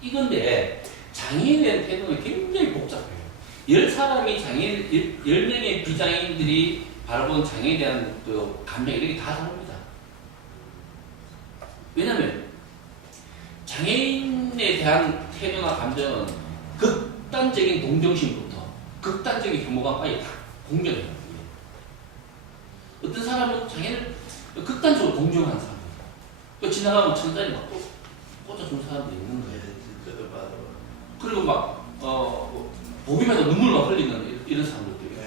이건데 장애인에 대한 태도는 굉장히 복잡해요. 10사람이 장애인, 10명의 비장애인들이 바라본 장애인에 대한 그 감정 이런 게 다 다릅니다. 왜냐면 장애인에 대한 태도나 감정은 극단적인 동정심부터 극단적인 혐오감까지 다 공존해요. 어떤 사람은 장애를 극단적으로 동정하는 사람들. 그 지나가면 천장이 막 꽂아준 사람도 있는 거예요. 그리고 막 보기만 해도 눈물 막 흘리는 이런 사람들도 있고.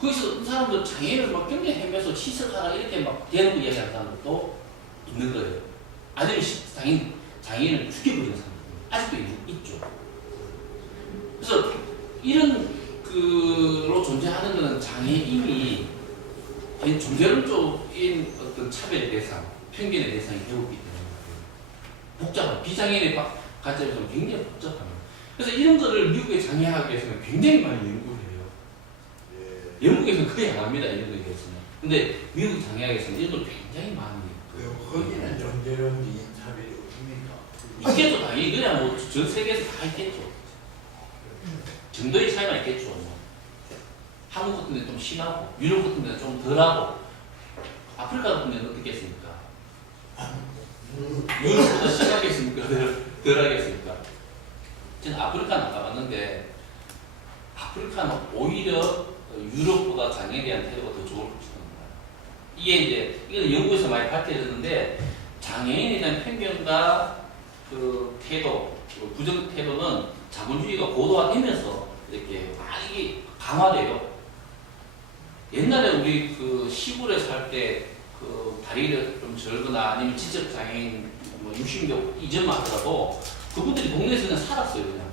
거기서 어떤 사람들 장애인을 막 굉장히 헤매서 시설하라 이렇게 막 대놓고 이야기하는 사람들도 있는 거예요. 아니면 장애인을 죽여버리는 사람들. 아직도 있죠. 그래서 이런 그로 존재하는 것은 장애인이 존재론적인 어떤 차별의 대상, 편견의 대상이 되었기 때문에 복잡한 비장애인의 관점에서는 굉장히 복잡합니다. 그래서 이런 거를 미국의 장애학에서는 굉장히 많이 연구를 해요. 영국에서는 거의 안 합니다. 이런 거에 대해서는. 근데 미국 장애학에서는 이런 걸 굉장히 많이 해요. 거기는 존재론적인 차별이 없습니까? 있겠죠. 당연히 그냥 뭐 전 세계에서 다 있겠죠. 정도의 차이가 있겠죠. 한국 같은 데는 좀 심하고 유럽 같은 데는 좀 덜하고 아프리카 같은 데는 어떻겠습니까? 유럽보다 심하겠습니까? 덜하겠습니까? 저는 아프리카는 안 가봤는데 아프리카는 오히려 유럽보다 장애에 대한 태도가 더 좋을 것입니다. 이게 이제 이건 연구에서 많이 밝혀졌는데 장애인에 대한 편견과 그 태도, 그 부정 태도는 자본주의가 고도화되면서 이렇게 많이 강화돼요. 옛날에 우리 그 시골에 살 때 그 다리를 좀 절거나 아니면 지적 장애인 뭐 60명 이전만 하더라도 그분들이 동네에서 그냥 살았어요. 그냥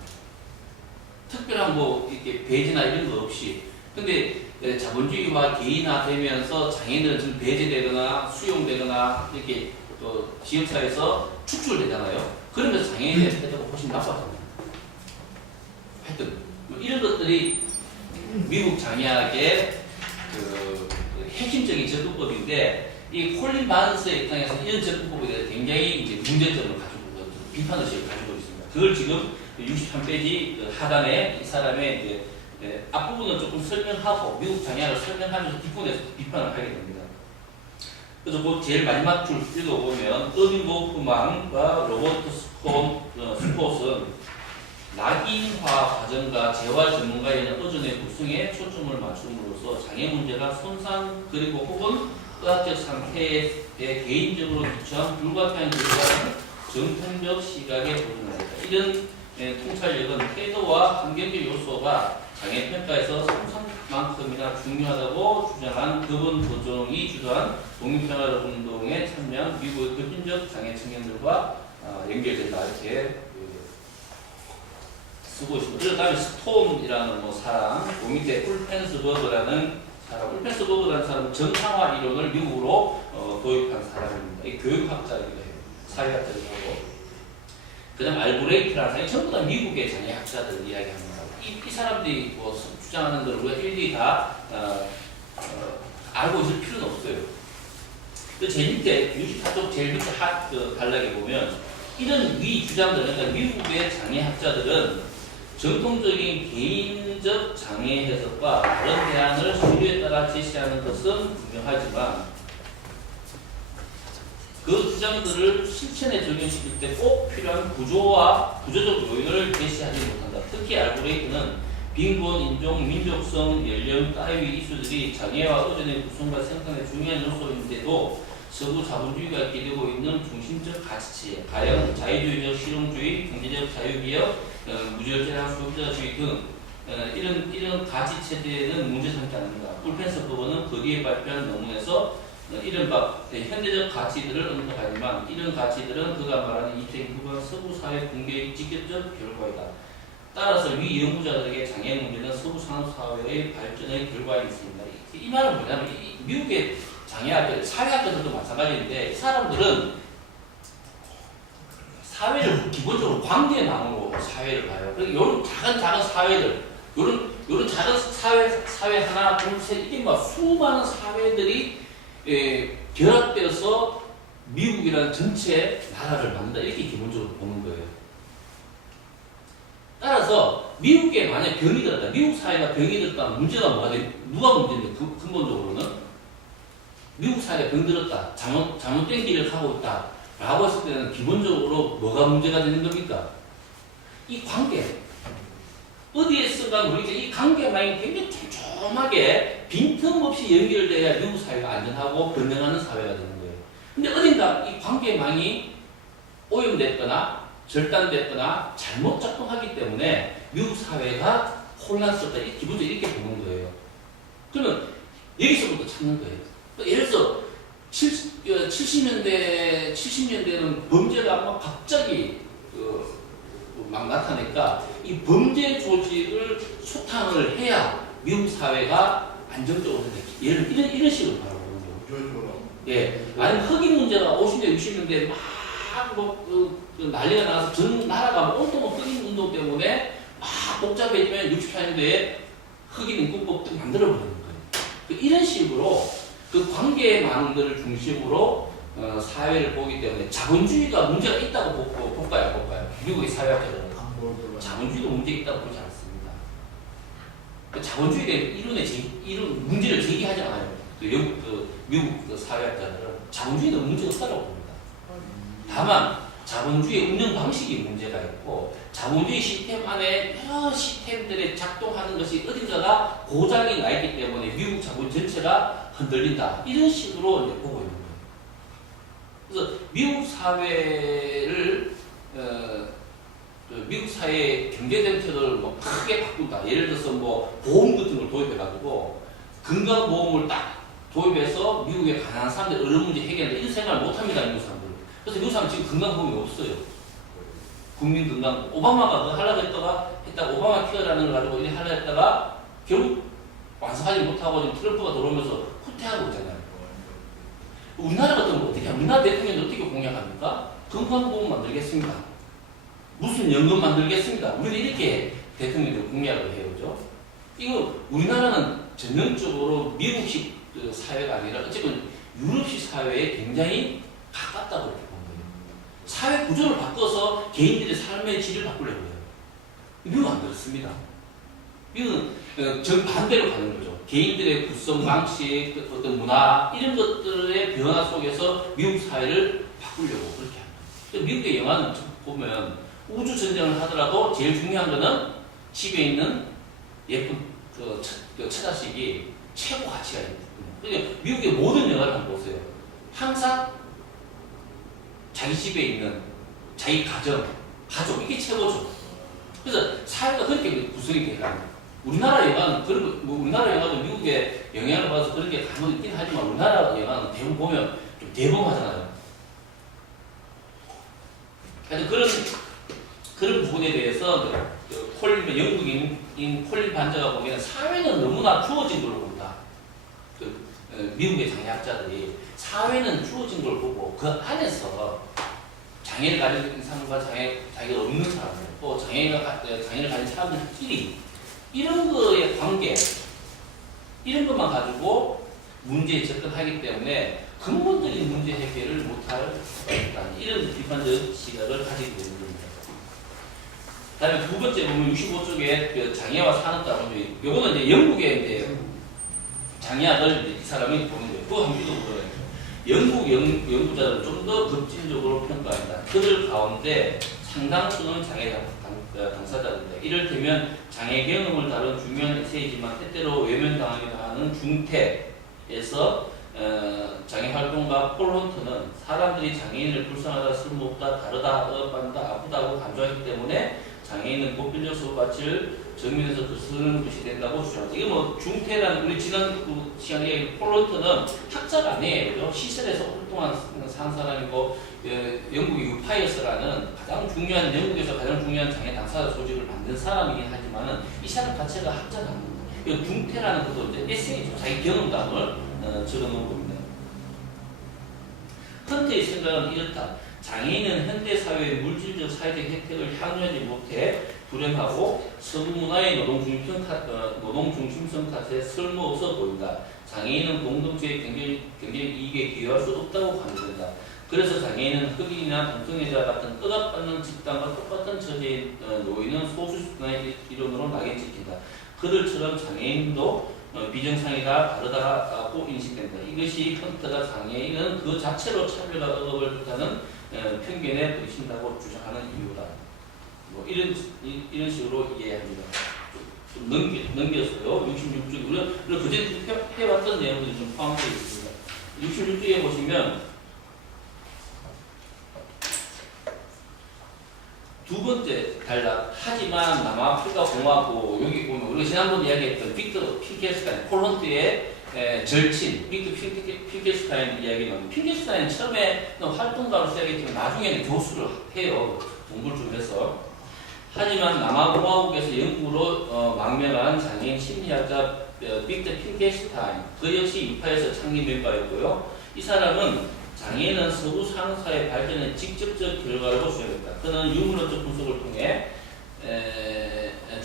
특별한 뭐 이렇게 배제나 이런 거 없이. 근데 자본주의가 개인화되면서 장애인들은 좀 배제되거나 수용되거나 이렇게 또 지역사회에서 축출되잖아요. 그러면서 장애인의 태도가 훨씬 나빠져요. 하여튼 뭐 이런 것들이 미국 장애학의 그 핵심적인 접근법인데 이 콜린 바른스의 입장에서 이런 접근법에 대해서 굉장히 이제 문제점을 가지고 비판의식을 가지고 있습니다. 그걸 지금 63페이지 하단에 이 사람의 이제 앞부분을 조금 설명하고 미국 장애학을 설명하면서 뒷부분에서 비판을 하게 됩니다. 그래서 그 제일 마지막 줄 읽어보면 어빙 고프만과 로버트 스콧은 낙인화 과정과 재활 전문가에 대한 의존의 구성에 초점을 맞춤으로써 장애 문제가 손상 그리고 혹은 의학적 상태에 개인적으로 기초한 불가피한 결과는 정통적 시각에 도전합니다. 이런 통찰력은 태도와 환경적 요소가 장애 평가에서 손상만큼이나 중요하다고 주장한 그분 도종이 주도한 독립생활 운동에 참여한 미국의 급진적 장애 청년들과 연결된다 이렇게 쓰고 있습니다. 그 다음에 스톰이라는 뭐 사람, 그 밑에 울펜스버그라는 사람, 울펜스버그라는 사람은 정상화 이론을 미국으로 도입한 사람입니다. 이 교육학자이기도 해요. 사회학자이기도 하고. 그 다음 알브레이트라는 사람이 전부 다 미국의 장애학자들 이야기합니다. 이 사람들이 뭐 주장하는 걸 우리가 일일이 다 알고 있을 필요는 없어요. 그 제일 밑에 64쪽 제일 밑에 단락에 보면 이런 위 주장들, 그러니까 미국의 장애학자들은 전통적인 개인적 장애 해석과 다른 대안을 수료에 따라 제시하는 것은 분명하지만 그 주장들을 실천에 적용시킬 때 꼭 필요한 구조와 구조적 요인을 제시하지 못한다. 특히 알고리즘은 빈곤, 인종, 민족성, 연령 따위 이슈들이 장애와 의존의 구성과 생산의 중요한 요소인데도 서구 자본주의가 기대고 있는 중심적 가치체, 가령 자유주의적 실용주의, 경제적 자유기업, 무절제한 소비자주의 등 이런 가치체제는 문제 삼지 않는다. 울펜스버그는 그 뒤에 발표한 논문에서 이른바 현대적 가치들을 언급하지만 이런 가치들은 그가 말하는 20세기 후반 서구 사회 붕괴의 직접적 결과이다. 따라서 위 연구자들에게 장애 문제는 서구 산업 사회의 발전의 결과에 있습니다. 이 말은 뭐냐면 미국의 장애학들, 사회학들도 마찬가지인데 이 사람들은 사회를 기본적으로 관계망으로 사회를 봐요. 그러니까 이런 작은 사회들, 이런 작은 사회 하나, 둘, 셋 이게 막 수많은 사회들이 결합되어서 미국이라는 전체 나라를 만든다 이렇게 기본적으로 보는 거예요. 따라서 미국에 만약 병이 들었다, 미국 사회가 병이 들었다면 문제가 뭐가 돼? 누가 문제인데 근본적으로는 미국 사회가 병들었다, 잘못된 길을 가고 있다 라고 했을 때는 기본적으로 뭐가 문제가 되는 겁니까? 이 관계. 어디에서가 우리가 이 관계망이 굉장히 촘촘하게 빈틈없이 연결돼야 미국 사회가 안전하고 번영하는 사회가 되는 거예요. 근데 어딘가 이 관계망이 오염됐거나 절단됐거나 잘못 작동하기 때문에 미국 사회가 혼란스럽다. 기본적으로 이렇게 보는 거예요. 그러면 여기서부터 찾는 거예요. 예를 들어서 70년대에는 범죄가 막 갑자기 막 나타나니까 이 범죄 조직을 소탕을 해야 미국 사회가 안정적으로 돼. 예를 들어 이런 식으로 바라보거든요. 예, 아니 흑인 문제가 50년, 60년대에 막뭐 난리가 나서 전 나라가 온통 흑인 운동 때문에 막 복잡해지면 64년도에 흑인 인권법도 만들어버리는 거예요. 이런 식으로 그 관계망들을 중심으로 사회를 보기 때문에 자본주의가 문제가 있다고 볼까요? 미국의 사회학자들은 자본주의도 문제가 있다고 보지 않습니다. 자본주의에 대한 이론 문제를 제기하지 않아요. 미국 사회학자들은 자본주의도 문제가 없다고 봅니다. 다만 자본주의 운영 방식이 문제가 있고 자본주의 시스템 안에 여러 시스템들이 작동하는 것이 어딘가가 고장이 나 있기 때문에 미국 자본 전체가 흔들린다. 이런 식으로 이제 보고 있는 거예요. 그래서 미국 사회를 미국 사회의 경제 정책을 뭐 크게 바꾼다. 예를 들어서 뭐 보험 같은 걸 도입해가지고 건강보험을 딱 도입해서 미국의 가난한 사람들 어려운 문제 해결한다. 이런 생각을 못합니다. 미국 사람들. 그래서 미국 사람은 지금 건강보험이 없어요. 국민건강 오바마가 그거 하려고 했다가 오바마 케어라는 걸 가지고 이렇게 하려고 했다가 결국 완성하지 못하고 지금 트럼프가 들어오면서 후퇴하고 있잖아요. 우리나라 같은 거 어떻게 우리나라 대통령이 어떻게 공약합니까? 건강보험 만들겠습니다. 무슨 연금 만들겠습니다. 우리는 이렇게 대통령들 공약을 해요. 그죠? 이거 우리나라는 전형적으로 미국식 사회가 아니라 어쨌든 유럽식 사회에 굉장히 가깝다고 이렇게 본 거예요. 사회 구조를 바꿔서 개인들의 삶의 질을 바꾸려고 해요. 미국은 안 그렇습니다. 미국은 정반대로 가는 거죠. 개인들의 구성 방식, 어떤 문화 이런 것들의 변화 속에서 미국 사회를 바꾸려고 그렇게 합니다. 미국의 영화는 보면 우주 전쟁을 하더라도 제일 중요한 거는 집에 있는 예쁜 처자식이 최고 가치가 있는 거예요. 그러니까 미국의 모든 영화를 한번 보세요. 항상 자기 집에 있는 자기 가족 이게 최고죠. 그래서 사회가 그렇게 구성이 돼요. 우리나라 영화는 우리나라 영화도 미국의 영향을 받아서 그런 게 간혹 있긴 하지만 우리나라 영화는 대부분 보면 좀 대범하잖아요. 그래서 그런 부분에 대해서 영국인 콜린 반저가 보기에는 사회는 너무나 주어진 걸로 본다. 미국의 장애학자들이 사회는 주어진 걸 보고 그 안에서 장애를 가진 사람과 장애가 없는 사람들, 또 장애를 가진 사람들끼리 이런 거의 관계, 이런 것만 가지고 문제에 접근하기 때문에 근본적인 문제 해결을 못할 이런 비판적 시각을 가지게 되는 겁니다. 다음에 두 번째 보면 65쪽에 장애와 산업자본주의. 요거는 이제 영국의 이제 장애학을 이 사람이 보는 거예요. 그거 한번 읽어보래요. 영국 연구자들은 좀 더 급진적으로 평가한다. 그들 가운데 상당수는 장애 당사자들입니다. 이를테면 장애 경험을 다룬 중요한 에세이지만 때때로 외면당하기도 하는 중태에서 장애 활동가 폴 헌트는 사람들이 장애인을 불쌍하다, 쓸모없다, 다르다, 억압한다, 아프다고 간주하기 때문에 장애인은 보편적 소가치를 정면에서 거스르는 것이 된다고 주장합니다. 이게 뭐 중태라는 우리 지난 시간에 폴 헌트는 학자가 아니에요. 시설에서 오랫동안 산 사람이고 영국의 유파이어스라는 영국에서 가장 중요한 장애 당사자 조직을 만든 사람이긴 하지만은 이 사람 자체가 학자가 아닙니다. 중태라는 것도 이제 에세이죠. 자기 경험담을 적어놓은 겁니다. 헌트의 생각은 이렇다. 장애인은 현대사회의 물질적 사회적 혜택을 향유하지 못해 불행하고 서구문화의 노동중심성 탓에 쓸모없어 보인다. 장애인은 공동체의 경제적 이익에 기여할 수 없다고 간주된다. 그래서 장애인은 흑인이나 동성애자 같은 억압받는 집단과 똑같은 처지에 놓이는 소수 집단의 이론으로 낙인찍힌다. 그들처럼 장애인도 비정상이다, 다르다고 인식된다. 이것이 헌트가 장애인은 그 자체로 차별과 억압을 뜻하는 편견에 부딪힌다고 주장하는 이유다. 뭐 이런 식으로 이해합니다. 좀 넘겼어요. 66쪽에 우리가 그전에 해왔던 내용들이 좀 포함되어 있습니다. 66쪽에 보시면 두 번째 단락. 하지만 남아프리카 공화국 여기 보면 우리가 지난번에 이야기했던 빅터 핑켈스타인, 폴 헌트의 절친 빅터 핑켈스타인 이야기는 핑켈스타인 처음에 활동가로 시작했지만 나중에는 교수를 해요. 공부를 좀 해서. 하지만 남아공화국에서 영국으로 망명한 장애인 심리학자 빅터 핑케슈타인, 그 역시 유파에서 창립 멤버였고요. 이 사람은 장애인은 서구 산업사회 발전의 직접적 결과라고 주장했다. 그는 유물론적 분석을 통해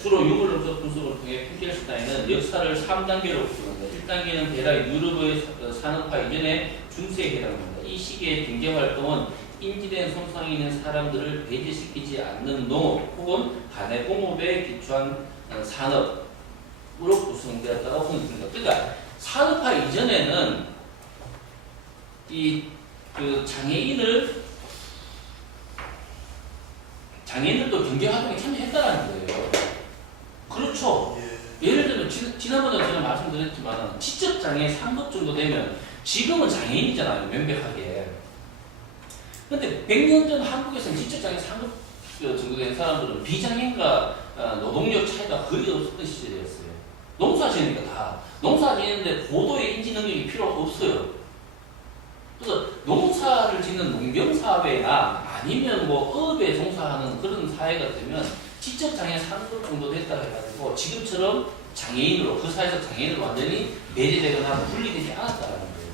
주로 유물론적 분석을 통해 핑케슈타인은 역사를 3단계로 구성한다. 1단계는 대략 유럽의 산업화 이전의 중세에 해당합니다. 이 시기의 경제활동은 인지된 손상이 있는 사람들을 배제시키지 않는 농업 혹은 가내 공업에 기초한 산업으로 구성되었다고 보입니다. 그러니까 산업화 이전에는 그 장애인들도 경제활동에 참여했다라는 거예요. 그렇죠. 예를 들면 지난번에 제가 말씀드렸지만 지적장애 3급 정도 되면 지금은 장애인이잖아요. 명백하게. 근데 100년 전 한국에서는 지적장애 3급 정도 된 사람들은 비장애인과 노동력 차이가 거의 없었던 시절이었어요. 농사 지으니까 다. 농사 지는데 고도의 인지 능력이 필요 없어요. 그래서 농사를 짓는 농경사회나 아니면 뭐 업에 종사하는 그런 사회가 되면 지적장애 3급 정도 됐다 해가지고 지금처럼 장애인으로, 그 사회에서 장애인으로 완전히 배제되거나 분리되지 않았다는 거예요.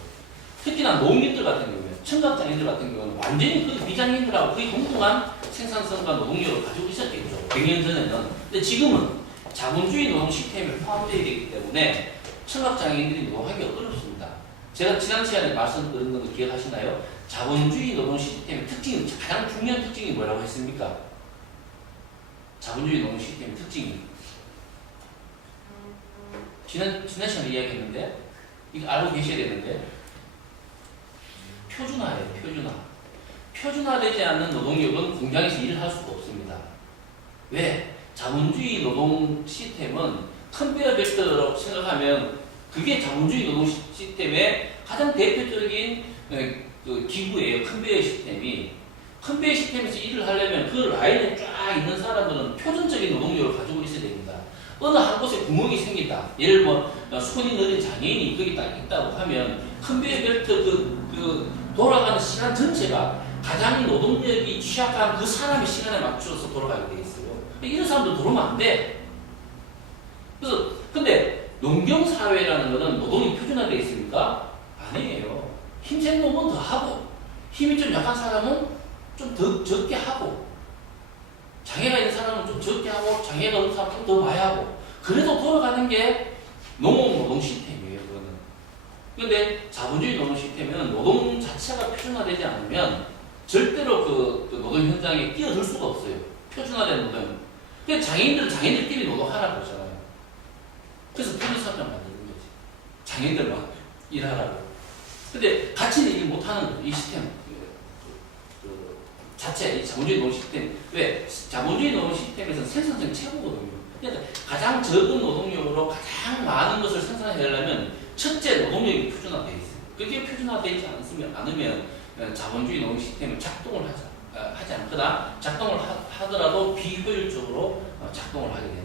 특히나 농민들 같은 경우에, 청각장애인들 같은 경우는 완전히 거의 비장애인들하고 거의 동등한 생산성과 노동력을 가지고 있었겠죠. 100년 전에는. 근데 지금은 자본주의 노동 시스템에 포함되어 있기 때문에 청각장애인들이 노동하기 어렵습니다. 제가 지난 시간에 말씀드린 거 기억하시나요? 자본주의 노동 시스템의 특징, 가장 중요한 특징이 뭐라고 했습니까? 자본주의 노동 시스템의 특징이. 지난 시간에 이야기했는데, 이거 알고 계셔야 되는데, 표준화예요, 표준화. 표준화되지 않는 노동력은 공장에서 일을 할 수가 없습니다. 왜? 자본주의 노동 시스템은 컨베이어 벨트라고 생각하면 그게 자본주의 노동 시스템의 가장 대표적인 그 기구예요. 컨베이어 시스템이. 컨베이어 시스템에서 일을 하려면 그 라인에 쫙 있는 사람들은 표준적인 노동력을 가지고 있어야 됩니다. 어느 한 곳에 구멍이 생긴다. 예를 뭐 손이 느린 장애인이 거기 딱 있다고 하면 컨베이어 벨트 돌아가는 시간 전체가 가장 노동력이 취약한 그 사람의 시간에 맞춰서 돌아가게 돼 있어요. 이런 사람들 들어오면 안 돼. 그래서 근데 농경사회라는 거는 노동이 표준화되어 있습니까? 아니에요. 힘센 놈은 더 하고 힘이 좀 약한 사람은 좀 더 적게 하고 장애가 있는 사람은 좀 적게 하고 장애가 없는 사람은 좀 더 많이 하고 그래도 돌아가는 게 농업 노동 시스템이에요. 그거는. 그런데 자본주의 노동 시스템은 노동 자체가 표준화되지 않으면 절대로 그 노동 현장에 끼어들 수가 없어요. 표준화된 노동. 근데 장애인들끼리 노동하라고 그러잖아요. 그래서 편의사업장 만드는 거지. 장애인들만 일하라고. 근데 같이 일 못하는 거죠. 이 시스템. 자체, 이 자본주의 노동 시스템. 왜? 자본주의 노동 시스템에서는 생산성이 최고거든요. 그러니까 가장 적은 노동력으로 가장 많은 것을 생산하려면 첫째 노동력이 표준화되어 있어요. 그게 표준화되지 않으면 자본주의 노동 시스템은 작동을 하지 않거나 작동을 하더라도 비효율적으로 작동을 하게 되는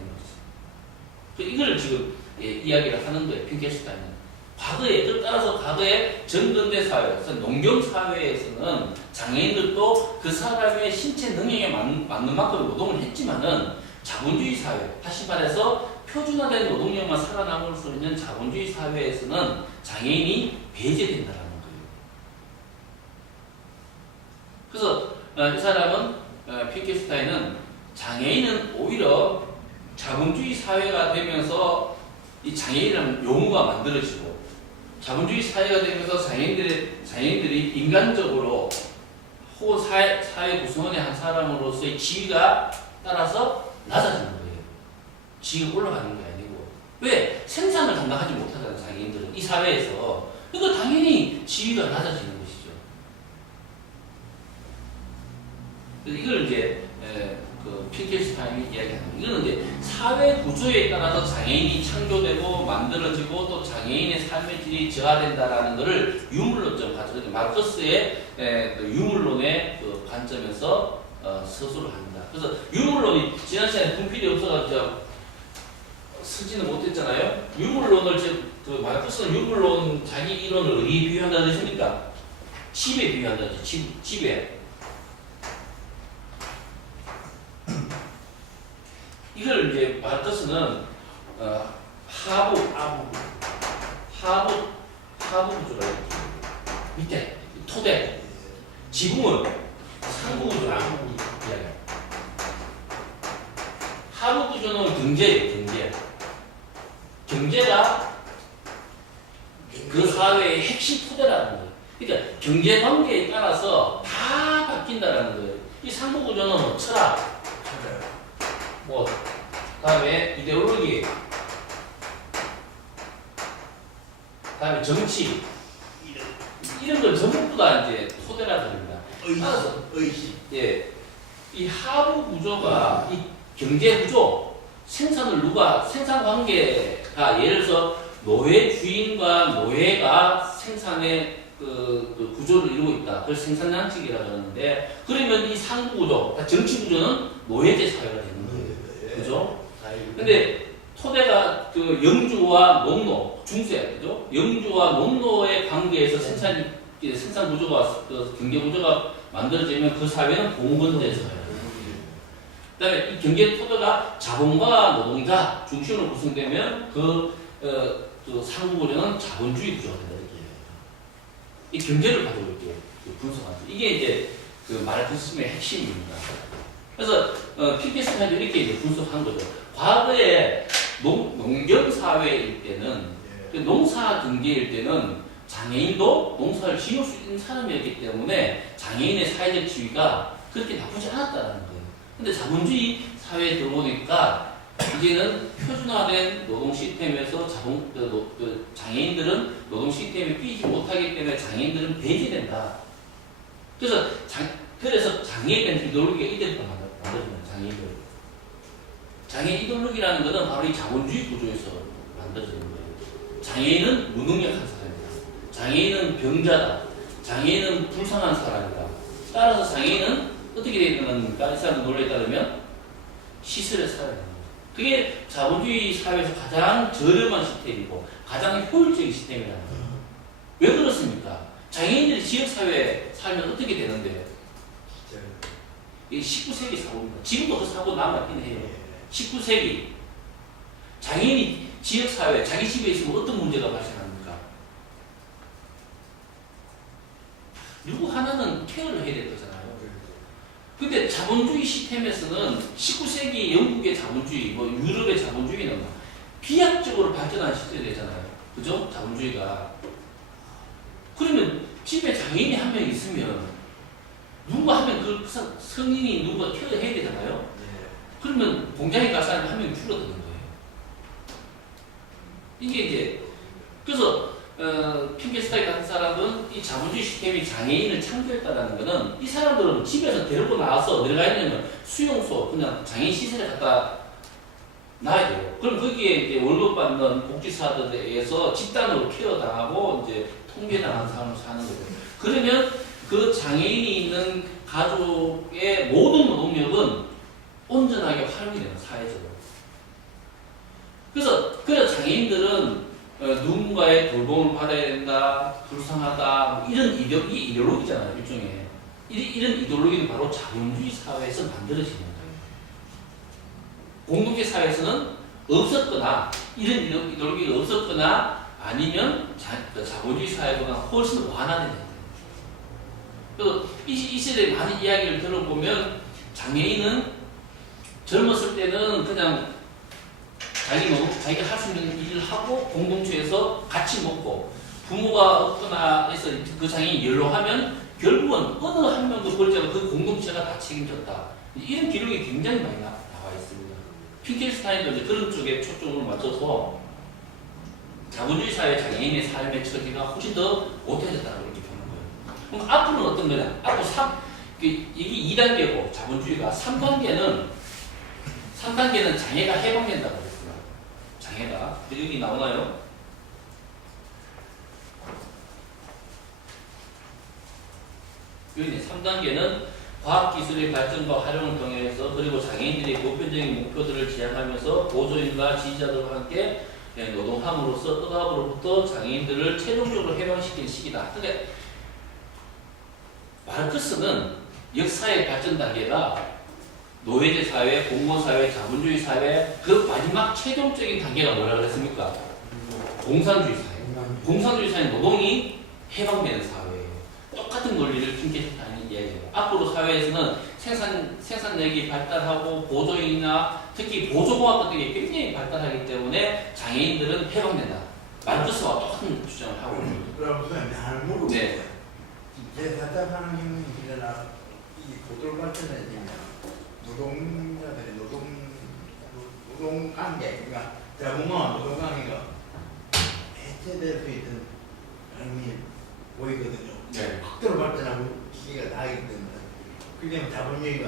거죠. 이걸 지금 이야기를 하는 거예요. 핑케슈타인은. 따라서 과거에 전근대 사회에서 농경사회에서는 장애인들도 그 사람의 신체 능력에 맞는 만큼 노동을 했지만은 자본주의 사회, 다시 말해서 표준화된 노동력만 살아남을 수 있는 자본주의 사회에서는 장애인이 배제된다는 거예요. 그래서 이 사람은 핑케슈타인은 장애인은 오히려 자본주의 사회가 되면서 이 장애인이라는 용어가 만들어지고 자본주의 사회가 되면서 장애인들이 인간적으로 혹은 사회 구성원의 한 사람으로서의 지위가 따라서 낮아지는 거예요. 지위가 올라가는 게 아니고. 왜? 생산을 감당하지 못하는 장애인들은 이 사회에서. 그러니까 당연히 지위가 낮아지는 것이죠. 이걸 이제 그 핑케슈타인이 이야기하는 거예요. 이거는 이제 사회 구조에 따라서 장애인이 창조되고 만들어지고 또 장애인의 삶의 질이 저하된다라는 것을 유물론적 가지고 마르크스의 유물론의 그 관점에서 서술을 합니다. 그래서 유물론이 지난 시간에 분필이 없어가지고 쓰지는 못했잖아요. 유물론을 그 마르크스는 유물론 자기 이론을 어디에 비유한다고 했습니까? 집에 비유한다죠. 집에. 이걸 이제 마르크스는 하부 구조라 밑에 토대 지붕은 상부 구조라 이야기해요. 하부 구조는 경제예요. 경제가 그 사회의 핵심 토대라는 거예요. 그러니까 경제 관계에 따라서 다 바뀐다라는 거예요. 이 상부 구조는 철학, 뭐 다음에 이데올로기, 다음에 정치 이런 걸 전부 다 이제 토대라 합니다. 의식. 예, 이 하부 구조가 이 경제 구조, 생산 관계가 예를 들어서 노예 주인과 노예가 생산의 그 구조를 이루고 있다. 그걸 생산 양식이라고 하는데, 그러면 이 상부 구조, 정치 구조는 노예제 사회가 되는 거예요. 그죠? 근데 토대가 그 영주와 농노, 중세, 그죠? 영주와 농노의 관계에서 생산 구조가, 그 경제 구조가 만들어지면 그 사회는 공건제 사회예요. 그다음에 이 경제 토대가 자본과 노동자 중심으로 구성되면 그 상부 구조는 자본주의 구조가 된다. 이 경제를 가지고 이렇게 분석하죠. 이게 이제 그 마르크스즘의 핵심입니다. 그래서 피케스타인도 이렇게 이제 분석한 거죠. 과거에 농경 사회일 때는, 농사 경제일 때는 장애인도 농사를 지을 수 있는 사람이었기 때문에 장애인의 사회적 지위가 그렇게 나쁘지 않았다는 거예요. 근데 자본주의 사회에 들어오니까 이제는 표준화된 노동 시스템에서 장애인들은 노동 시스템에 끼지 못하기 때문에 장애인들은 배제된다. 그래서 장애에 대한 이데올로기가 이때부터 만들어집니다. 장애 이데올로기라는 것은 바로 이 자본주의 구조에서 만들어지는 거예요. 장애인은 무능력한 사람이다. 장애인은 병자다. 장애인은 불쌍한 사람이다. 따라서 장애인은 어떻게 되는가? 이 사람 논리에 따르면 시설에 살아야 됩니다. 그게 자본주의 사회에서 가장 저렴한 시스템이고 가장 효율적인 시스템이라는 거예요. 왜 그렇습니까? 장애인들이 지역사회에 살면 어떻게 되는데? 이게 19세기 사고입니다. 지금도 그 사고 남아있긴 해요. 19세기 장애인이 지역사회, 자기 집에 있으면 어떤 문제가 발생합니까? 누구 하나는 케어를 해야 될 거잖아요. 근데 자본주의 시스템에서는 19세기 영국의 자본주의, 뭐 유럽의 자본주의는 비약적으로 발전한 시대잖아요. 그죠? 자본주의가. 그러면 집에 장애인이 한 명 있으면 누가 하면 그 성인이 누가 케어해야 되잖아요. 그러면 공장에 갈 사람이 한 명이 줄어드는 거예요. 이게 이제 그래서 핑계스타일 같은 사람은 이 자본주의 시스템이 장애인을 창조했다는 것은 이 사람들은 집에서 데리고 나와서 어디를 가야 되냐면 수용소, 그냥 장애인 시설에 갖다 놔야 돼요. 그럼 거기에 이제 월급 받는 복지사들에 의해서 집단으로 케어당하고 이제 통계당한 삶을 사는 거죠. 그러면 그 장애인이 있는 가족의 모든 노동력은 온전하게 활용이 되는 사회적으로. 그래서 장애인들은 누군가의 돌봄을 받아야 된다, 불쌍하다, 이런 이데올로기잖아요, 일종의. 이런 이데올로기는 바로 자본주의 사회에서 만들어지는 거예요. 공동체 사회에서는 없었거나, 이런 이데올로기가 없었거나, 아니면 자본주의 사회보다 훨씬 완화되는 거예요. 그래서 이 시대에 많은 이야기를 들어보면, 장애인은 젊었을 때는 그냥 자기가 할 수 있는 일을 하고 공동체에서 같이 먹고 부모가 없거나 해서 그 장애인이 연로하면 결국은 어느 한 명도 버리지 않고 그 공동체가 다 책임졌다. 이런 기록이 굉장히 많이 나와 있습니다. 핑켈스타인도 이제 그런 쪽에 초점을 맞춰서 자본주의 사회 장애인의 삶의 처지가 훨씬 더 못해졌다고 이렇게 보는 거예요. 그럼 앞으로는 어떤 거냐? 앞으로 이게 2단계고 자본주의가 3단계는 장애가 해방된다고 그랬어요. 장애가. 여기 나오나요? 여기 3단계는 과학기술의 발전과 활용을 통해서 그리고 장애인들의 보편적인 목표들을 지향하면서 보조인과 지지자들과 함께 노동함으로써 억압으로부터 장애인들을 최종적으로 해방시키는 시기다. 근데 마르크스는 역사의 발전 단계가 노예제 사회, 공무원 사회, 자본주의 사회, 그 마지막 최종적인 단계가 뭐라 그랬습니까? 공산주의 사회. 공산주의 사회 노동이 해방되는 사회예요. 똑같은 논리를 핑계스타인이 이야기해요. 앞으로 사회에서는 생산력이 발달하고 보조인이나 특히 보조공학 같은 게 굉장히 발달하기 때문에 장애인들은 해방된다. 마르크스와 똑같은 주장을 하고 있습니다. 그럼 선생님 하나 물어볼게요. 네. 제4차 산업혁명이 일어나 이 고도로 발전해지면 노동자들의 노동 관계, 그러니까 자본가와 노동 관계가 해체될 수 있는 장면이 보이거든요. 네. 확도로 발전하고 기계가 나가기 때문에 그러면 자본주의가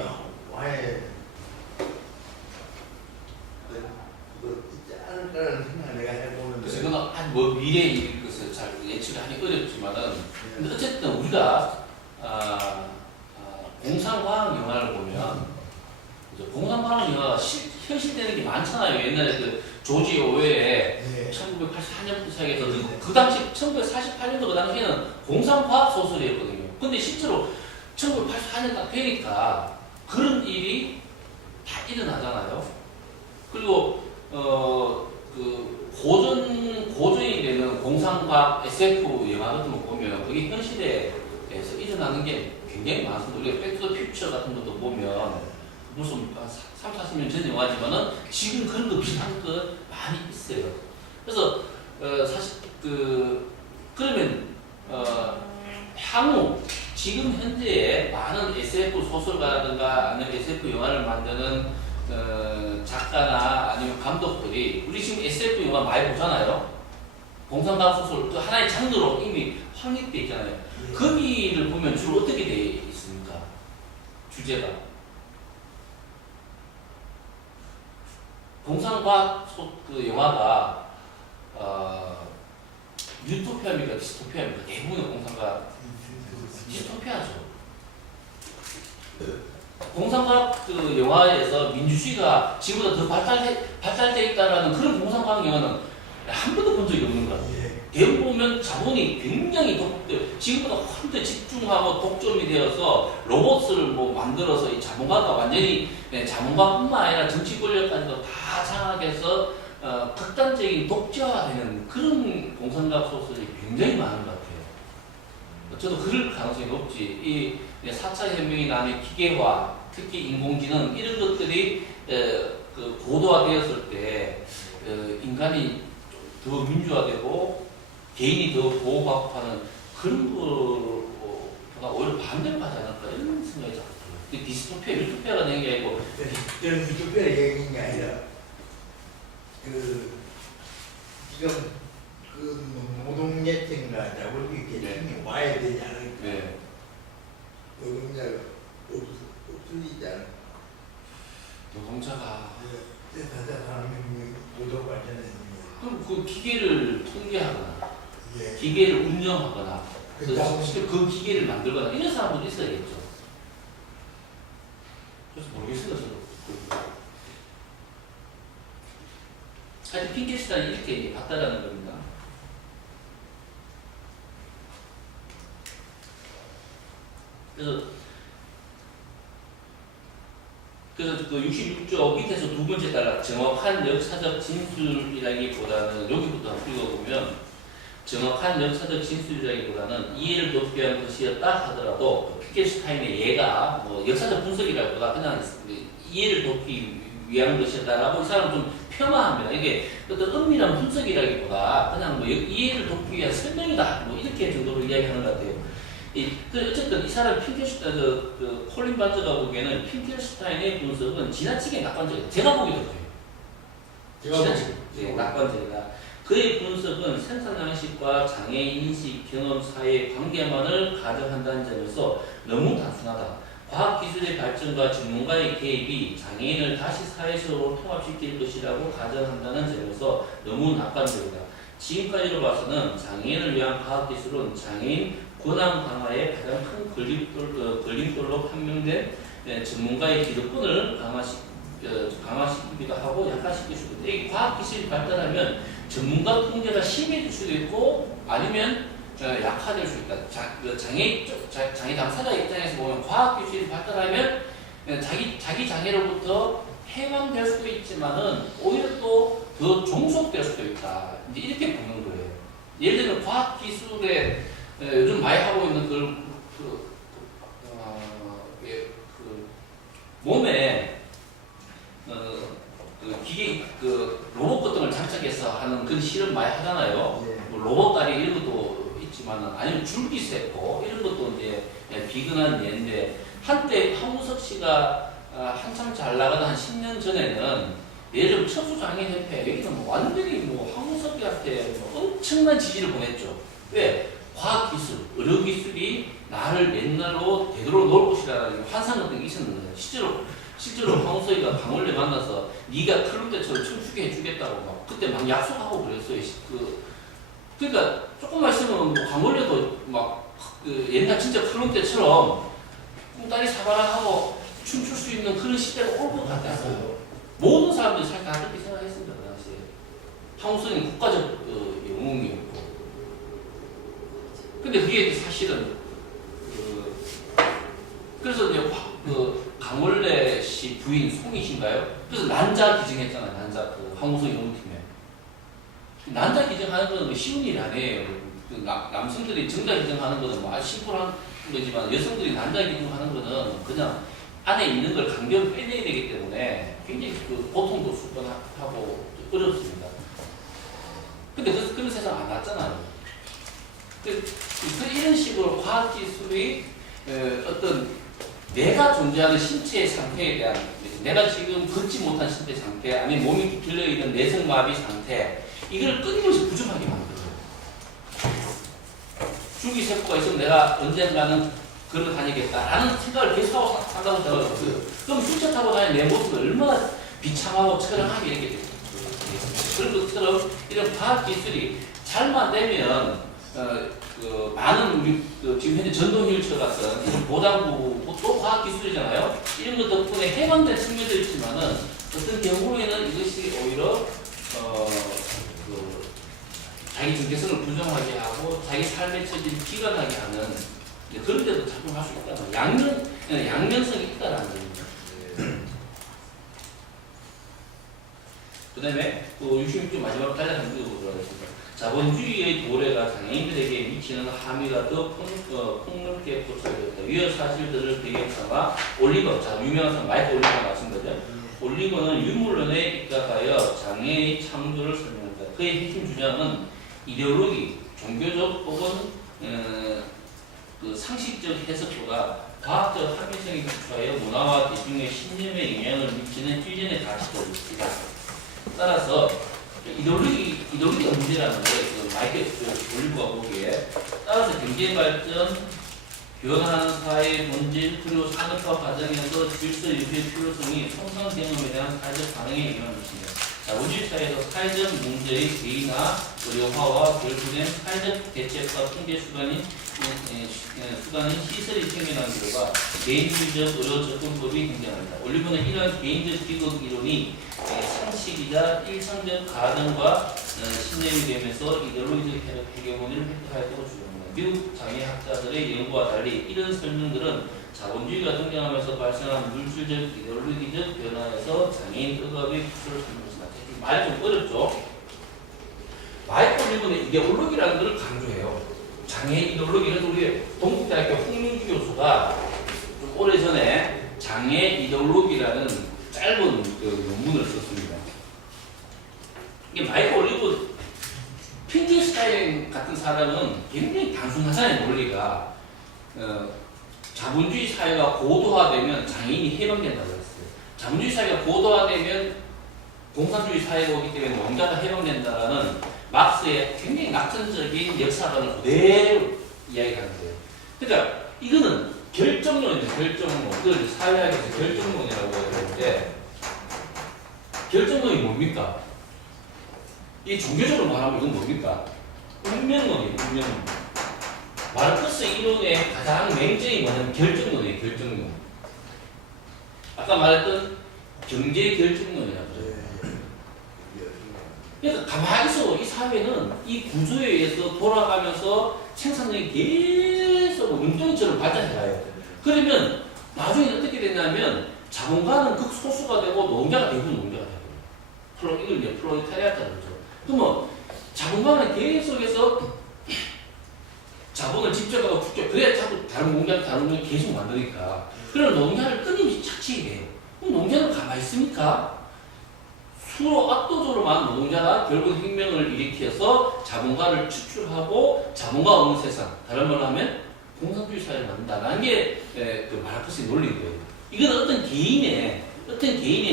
와해 있지 않을까라는 생각을 내가 해보는데 그래서 이거는 뭐 미래의 일일 것을 잘 예측하기 어렵지만은 근데 어쨌든 우리가 공상과학 영화를 보면 공상과학 영화가 현실되는 게 많잖아요. 옛날에 그 조지 오웰의 네. 1984년부터 시작해서 그 당시 1948년도 그 당시에는 공상과학 소설이었거든요. 근데 실제로 1984년 딱 되니까 그런 일이 다 일어나잖아요. 그리고 그 고전이 되는 공상과학 SF 영화 같은 거 보면 그게 현실에서 일어나는 게 굉장히 많습니다. 우리가 백투더 퓨처 같은 것도 보면 무슨 3, 40년 전 영화지만은 지금 그런 거 비슷한 거 많이 있어요. 그래서 사실 그러면 향후 지금 현재의 많은 SF 소설가라든가 아니면 SF 영화를 만드는 작가나 아니면 감독들이 우리 지금 SF 영화 많이 보잖아요. 공상과학 소설 그 하나의 장르로 이미 확립돼 있잖아요. 거기를 보면 주로 어떻게 돼 있습니까? 주제가 공상과학 그 영화가 유토피아입니까 디스토피아입니까? 대부분의 공상과학 디스토피아죠. 공상과학 그 영화에서 민주주의가 지금보다 더 발달돼 있다라는 그런 공상과학 영화는 한 번도 본 적이 없는 것 같아요. 대부분 보면 자본이 굉장히 지금보다 훨씬 더 집중하고 독점이 되어서 로봇을 뭐 만들어서 이 자본가가 완전히 자본가뿐만 아니라 정치 권력까지도 다 장악해서 극단적인 독재화되는 그런 공상과학 소설이 굉장히 많은 것 같아요. 저도 그럴 가능성이 높지. 이 4차 혁명이 다음에 기계화, 특히 인공지능 이런 것들이 그 고도화되었을 때 인간이 더 민주화되고 개인이 더 보호받고 하는 그런 거보다 오히려 반대로 가지 않을까 이런 생각이 자꾸 들어요. 디스토피아, 유토피아가 되는 게 아니고 저는 유토피아 얘기인 게 아니라 지금 노동계층과 자본주의 계층이 와야 되지 않을까. 네. 노동자가 없어지지 않을까. 노동자가 제4차 산업혁명이 고도로 발전했으면 그럼 그 기계를 통제하거나 예. 기계를 운영하거나 그다음 실제 그 기계를 만들거나 이런 사람들이 있어야겠죠. 그래서 모르겠어요. 저도. 하여튼 핑계스타인이 이렇게 봤다라는 겁니다. 그래서 그 66조 밑에서 두 번째 따라 정확한 역사적 진술이라기보다는 여기부터 한번 읽어보면 정확한 역사적 진술이라기보다는 이해를 돕기 위한 것이었다 하더라도 핑계스타인의 예가 뭐 역사적 분석이라기보다 그냥 이해를 돕기 위한 것이었다라고 이 사람은 좀 폄하합니다. 이게 어떤 은밀한 분석이라기보다 그냥 뭐 이해를 돕기 위한 설명이다 뭐 이렇게 정도로 이야기하는 것 같아요. 어쨌든 이 사람 콜린 반저가 보기에는 핑켈슈타인의 분석은 지나치게 낙관적이다. 제가 보기도 그래요. 지나치게 낙관적이다. 그의 분석은 생산 양식과 장애 인식, 경험 사이의 관계만을 가정한다는 점에서 너무 단순하다. 과학기술의 발전과 전문가의 개입이 장애인을 다시 사회 속으로 통합시킬 것이라고 가정한다는 점에서 너무 낙관적이다. 지금까지로 봐서는 장애인을 위한 과학기술은 장애인 권한 강화에 가장 큰 걸림돌로 판명된 전문가의 기득권을 강화시키기도 하고 약화시킬 수도 있다. 이 과학기술이 발달하면 전문가 통제가 심해질 수도 있고 아니면 약화될 수 있다. 장애 당사자 입장에서 보면 과학기술이 발달하면 자기 장애로부터 해방될 수도 있지만은 오히려 또 더 종속될 수도 있다. 이제 이렇게 보는 거예요. 예를 들면 과학 기술에 요즘 많이 하고 있는 몸에 기계 로봇 같은 걸 장착해서 하는 그런 실험 많이 하잖아요. 네. 뭐 로봇 다리 이런 것도 있지만은 아니면 줄기세포 이런 것도 이제 비근한 예인데 한때 황우석 씨가 한참 잘 나가던 한 10년 전에는 예를 들면 척수장애협회 여기는 뭐 완전히 뭐 황우석이한테 뭐 엄청난 지지를 보냈죠. 왜? 과학기술, 의료기술이 나를 옛날로 되돌아놓을 것이라는 환상 같은 게 있었는데 실제로 황우석이가 강원래 만나서 네가 클럽 때처럼 춤추게 해주겠다고 막 그때 막 약속하고 그랬어요. 그러니까 조금만 있으면 뭐 강원래도 막 옛날 진짜 클럽 때처럼 꽁다리 사바라하고 춤출 수 있는 그런 시대가 올 것 같았어요. 모든 사람들이 사실 다 그렇게 생각했습니다. 그 당시에. 황우석이는 국가적 영웅이었고. 근데 그게 사실은 그래서 이제 강원래 씨 부인 송이신가요? 그래서 난자 기증했잖아요. 난자 황우석 영웅팀에. 난자 기증하는 거는 뭐 쉬운 일이 아니에요. 남성들이 정자 기증하는 거는 뭐 아주 심플한 거지만 여성들이 난자 기증하는 거는 그냥 안에 있는 걸 강제로 빼내야 되기 때문에 굉장히 고통도 수반하고 어렵습니다. 근데 그런 세상 안 왔잖아요. 이런 식으로 과학기술이 어떤 내가 존재하는 신체의 상태에 대한 내가 지금 걷지 못한 신체 상태 아니면 몸이 들려있는 내성마비 상태 이걸 끊임없이 부족하게 만들어요. 줄기세포가 있으면 내가 언젠가는 걸어 다니겠다라는 생각을 계속하고 산다고 생각했어요. 그럼 휠체어 타고 다니는 내 모습이 얼마나 비참하고 처량하게 이렇게 됐어요. 그런 것처럼 이런 과학기술이 잘만 되면 많은 우리 지금 현재 전동 휠체어 같은 이런 보장구 또 과학기술이잖아요. 이런 것 덕분에 해방된 측면도 있지만은 어떤 경우에는 이것이 오히려 자기 정체성을 부정하게 하고 자기 삶의 처지를 비관하게 하는 그런 데도 작용할 수 있다. 양면성이 있다라는 겁니다. 그 다음에 66조 마지막 단락 한번 읽어보도록 하겠습니다. 자본주의의 도래가 장애인들에게 미치는 함의가 더 폭넓게 포착되었다. 위의 사실들을 배경 삼아 올리버, 자 유명한 사람 마이클 올리버가 나왔은 거죠. 올리버는 유물론에 입각하여 장애의 창조를 설명한다. 그의 핵심 주장은 이데올로기, 종교적 혹은 상식적 해석보다 과학적 합리성에 기초하여 문화와 대중의 신념에 영향을 미치는 일련의 가치들이다. 따라서 이데올로기가 문제라는 거예요. 마이클 올리버가 보기에 따라서 경제 발전, 변화하는 사회의 본질 그리고 산업화 과정에서 질서 유지의 필요성이 성장 경험에 대한 사회적 반응에 영향을 미칩니다. 자본주의 사회에서 사회적 문제의 개인화, 의료화와 결부된 사회적 대책과 통제 수단인 시설이 생겨난 결과 개인주의적 의료 접근법이 등장합니다. 올리버는 이러한 개인적 비극 이론이 상식이자 일상적 가정과 신념이 되면서 이데올로기적 해결론을 획득하였다고 주장합니다. 미국 장애학자들의 연구와 달리 이런 설명들은 자본주의가 등장하면서 발생한 물질적 이데올로기적 변화에서 장애인 억압의 기초를 삼는다. 말이 좀 어렵죠? 마이클 올리버는 이데올로기라는 것을 강조해요. 장애 이데올로기. 그래서 우리 동국대학교 홍민주 교수가 좀 오래전에 장애 이데올로기라는 짧은 논문을 썼습니다. 이게 마이클 올리버 핀kelstein 같은 사람은 굉장히 단순하잖아요. 논리가 자본주의 사회가 고도화되면 장애인이 해방된다고 했어요. 자본주의 사회가 고도화되면 공산주의 사회가 오기 때문에 뭔가가 해방된다라는 막스의 굉장히 낙천적인 역사관을 그대로 이야기하는 거예요. 그러니까 이거는 결정론이에요. 결정론. 그걸 사회학에서 결정론이라고 해야 되는데 결정론이 뭡니까? 이 종교적으로 말하면 이건 뭡니까? 운명론이에요. 운명론. 마르크스 이론의 가장 맹점이 뭐냐면 결정론이에요. 결정론. 아까 말했던 경제 결정론이라고 그래요. 그러니까 가만히 있어. 이 사회는 이 구조에 의해서 돌아가면서 생산력이 계속 운동처럼 발전해가요. 그러면 나중에 어떻게 되냐면 자본가는 극소수가 되고 노동자가 대부분 노동자가 되고 이걸 이제 프롤레타리아트라고 그러죠. 그러면 자본가는 계속해서 자본을 집적하고 축적 그래야 자꾸 다른 공장 계속 만드니까 그런 노동자를 끊임없이 착취해야 돼요. 그럼 노동자는 가만히 있습니까? 수로 압도적으로 많은 노동자가 결국 혁명을 일으켜서 자본가를 추출하고 자본가 없는 세상 다른 말로 하면 공산주의 사회를 만든다는 게 그 마르크스의 논리인 거예요. 이건 어떤 개인의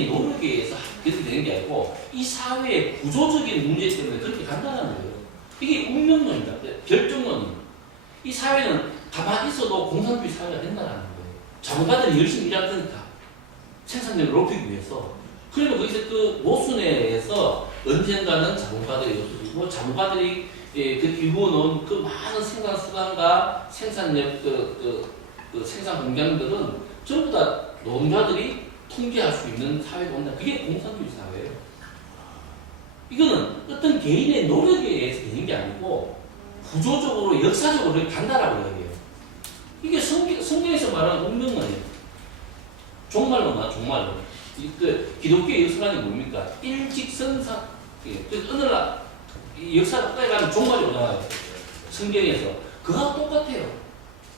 노력에 의해서 그렇게 되는 게 아니고 이 사회의 구조적인 문제 때문에 그렇게 간다는 거예요. 이게 운명론입니다. 결정론입니다. 이 사회는 가만히 있어도 공산주의 사회가 된다는 거예요. 자본가들이 열심히 일하니까 생산력을 높이기 위해서. 그리고 거기서 그 모순에서 언젠가는 자본가들이 없어지고 자본가들이 그 일궈놓은 그 많은 생산 수단과 생산력 생산 공장들은 전부 다 노동자들이 통제할 수 있는 사회가 온다. 그게 공산주의 사회예요. 이거는 어떤 개인의 노력에 의해서 되는 게 아니고 구조적으로 역사적으로 간다라고 이야기해요. 이게 성경에서 말하는 운명론이에요. 종말론이야, 종말론. 그 기독교의 역사관이 뭡니까? 일직선상. 어느 날 역사 가까이 가면 종말이 오잖아요. 성경에서 그거하고 똑같아요.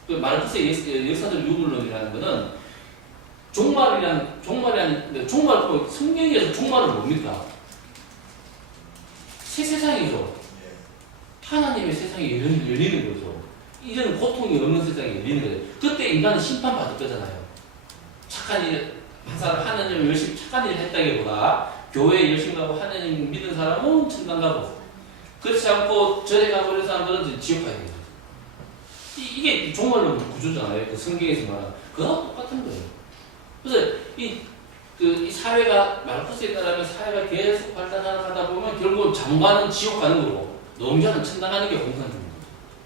그 마르크스의 역사적 유물론이라는 거는 종말이란 성경에서 종말은 뭡니까? 새 세상이죠. 하나님의 세상이 열리는 거죠. 이런 고통이 없는 세상이 열리는 거죠. 그때 인간은 심판받을 거잖아요. 착한 일, 하나님을 열심히 착한 일을 했다기보다 교회에 열심히 가고 하나님 믿는 사람은 천당 가고 그렇지 않고 절에 가고 이런 사람들은 지옥 가야 돼요. 이게 종말론 구조잖아요. 그 성경에서 말하는 그거하고 똑같은 거예요. 그래서 이 사회가 마르크스에 따르면 사회가 계속 발전하다 보면 결국 장관은 지옥 가는 거고 노동자는 천당하는 게 공산주의입니다.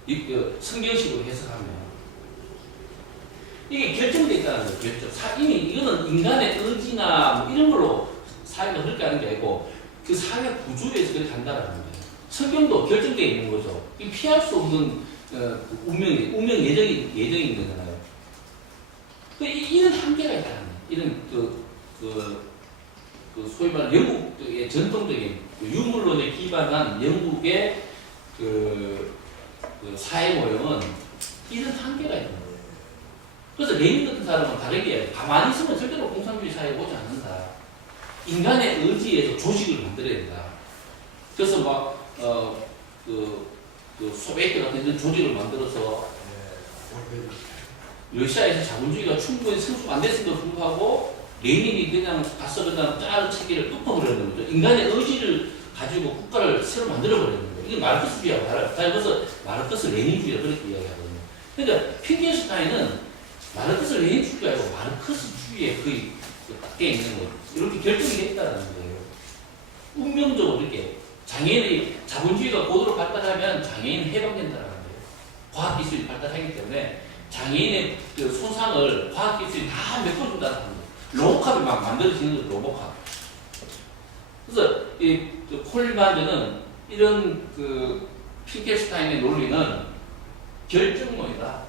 그 성경식으로 해석하면 이게 결정되어 있다는 거예요. 결정. 이미 이거는 인간의 의지나 뭐 이런 걸로 사회가 그렇게 하는 게 아니고 그 사회 구조에서 그렇게 간다는 거예요. 성경도 결정되어 있는 거죠. 이 피할 수 없는 운명 예정이 있는 거잖아요. 이런 한계가 있다는 거예요. 이런 소위 말하는 영국의 전통적인 유물론에 기반한 영국의 그 사회 모형은 이런 한계가 있는 거예요. 그래서 레닌 같은 사람은 다르게 가만히 있으면 절대로 공산주의 사회에 오지 않는다. 인간의 의지에서 조직을 만들어야 된다. 그래서 소비에트 같은 이런 조직을 만들어서 러시아에서 자본주의가 충분히 성숙 안 됐음에도 불구하고 레닌이 그냥 가서 그냥 짜는 체계를 덮어버리는 거죠. 인간의 의지를 가지고 국가를 새로 만들어버리는 거예요. 이게 마르크스주의하고 달라요. 그래서 마르크스 레닌주의라 그렇게 이야기하거든요. 그러니까 피겐슈타인은 마르크스 레닌주의가 아니고 마르크스주의에 거의 밖에 있는 거예요. 이렇게 결정이 됐다는 거예요. 운명적으로 이렇게 장애인이 자본주의가 고도로 발달하면 장애인은 해방된다는 거예요. 과학기술이 발달하기 때문에 장애인의 그 손상을 과학기술이 다 메꿔준다는 거예요. 로봇캅이 막 만들어지는 거죠, 로봇캅. 그래서 콜린 반저는 이런 핑켈슈타인의 논리는 결정론이다.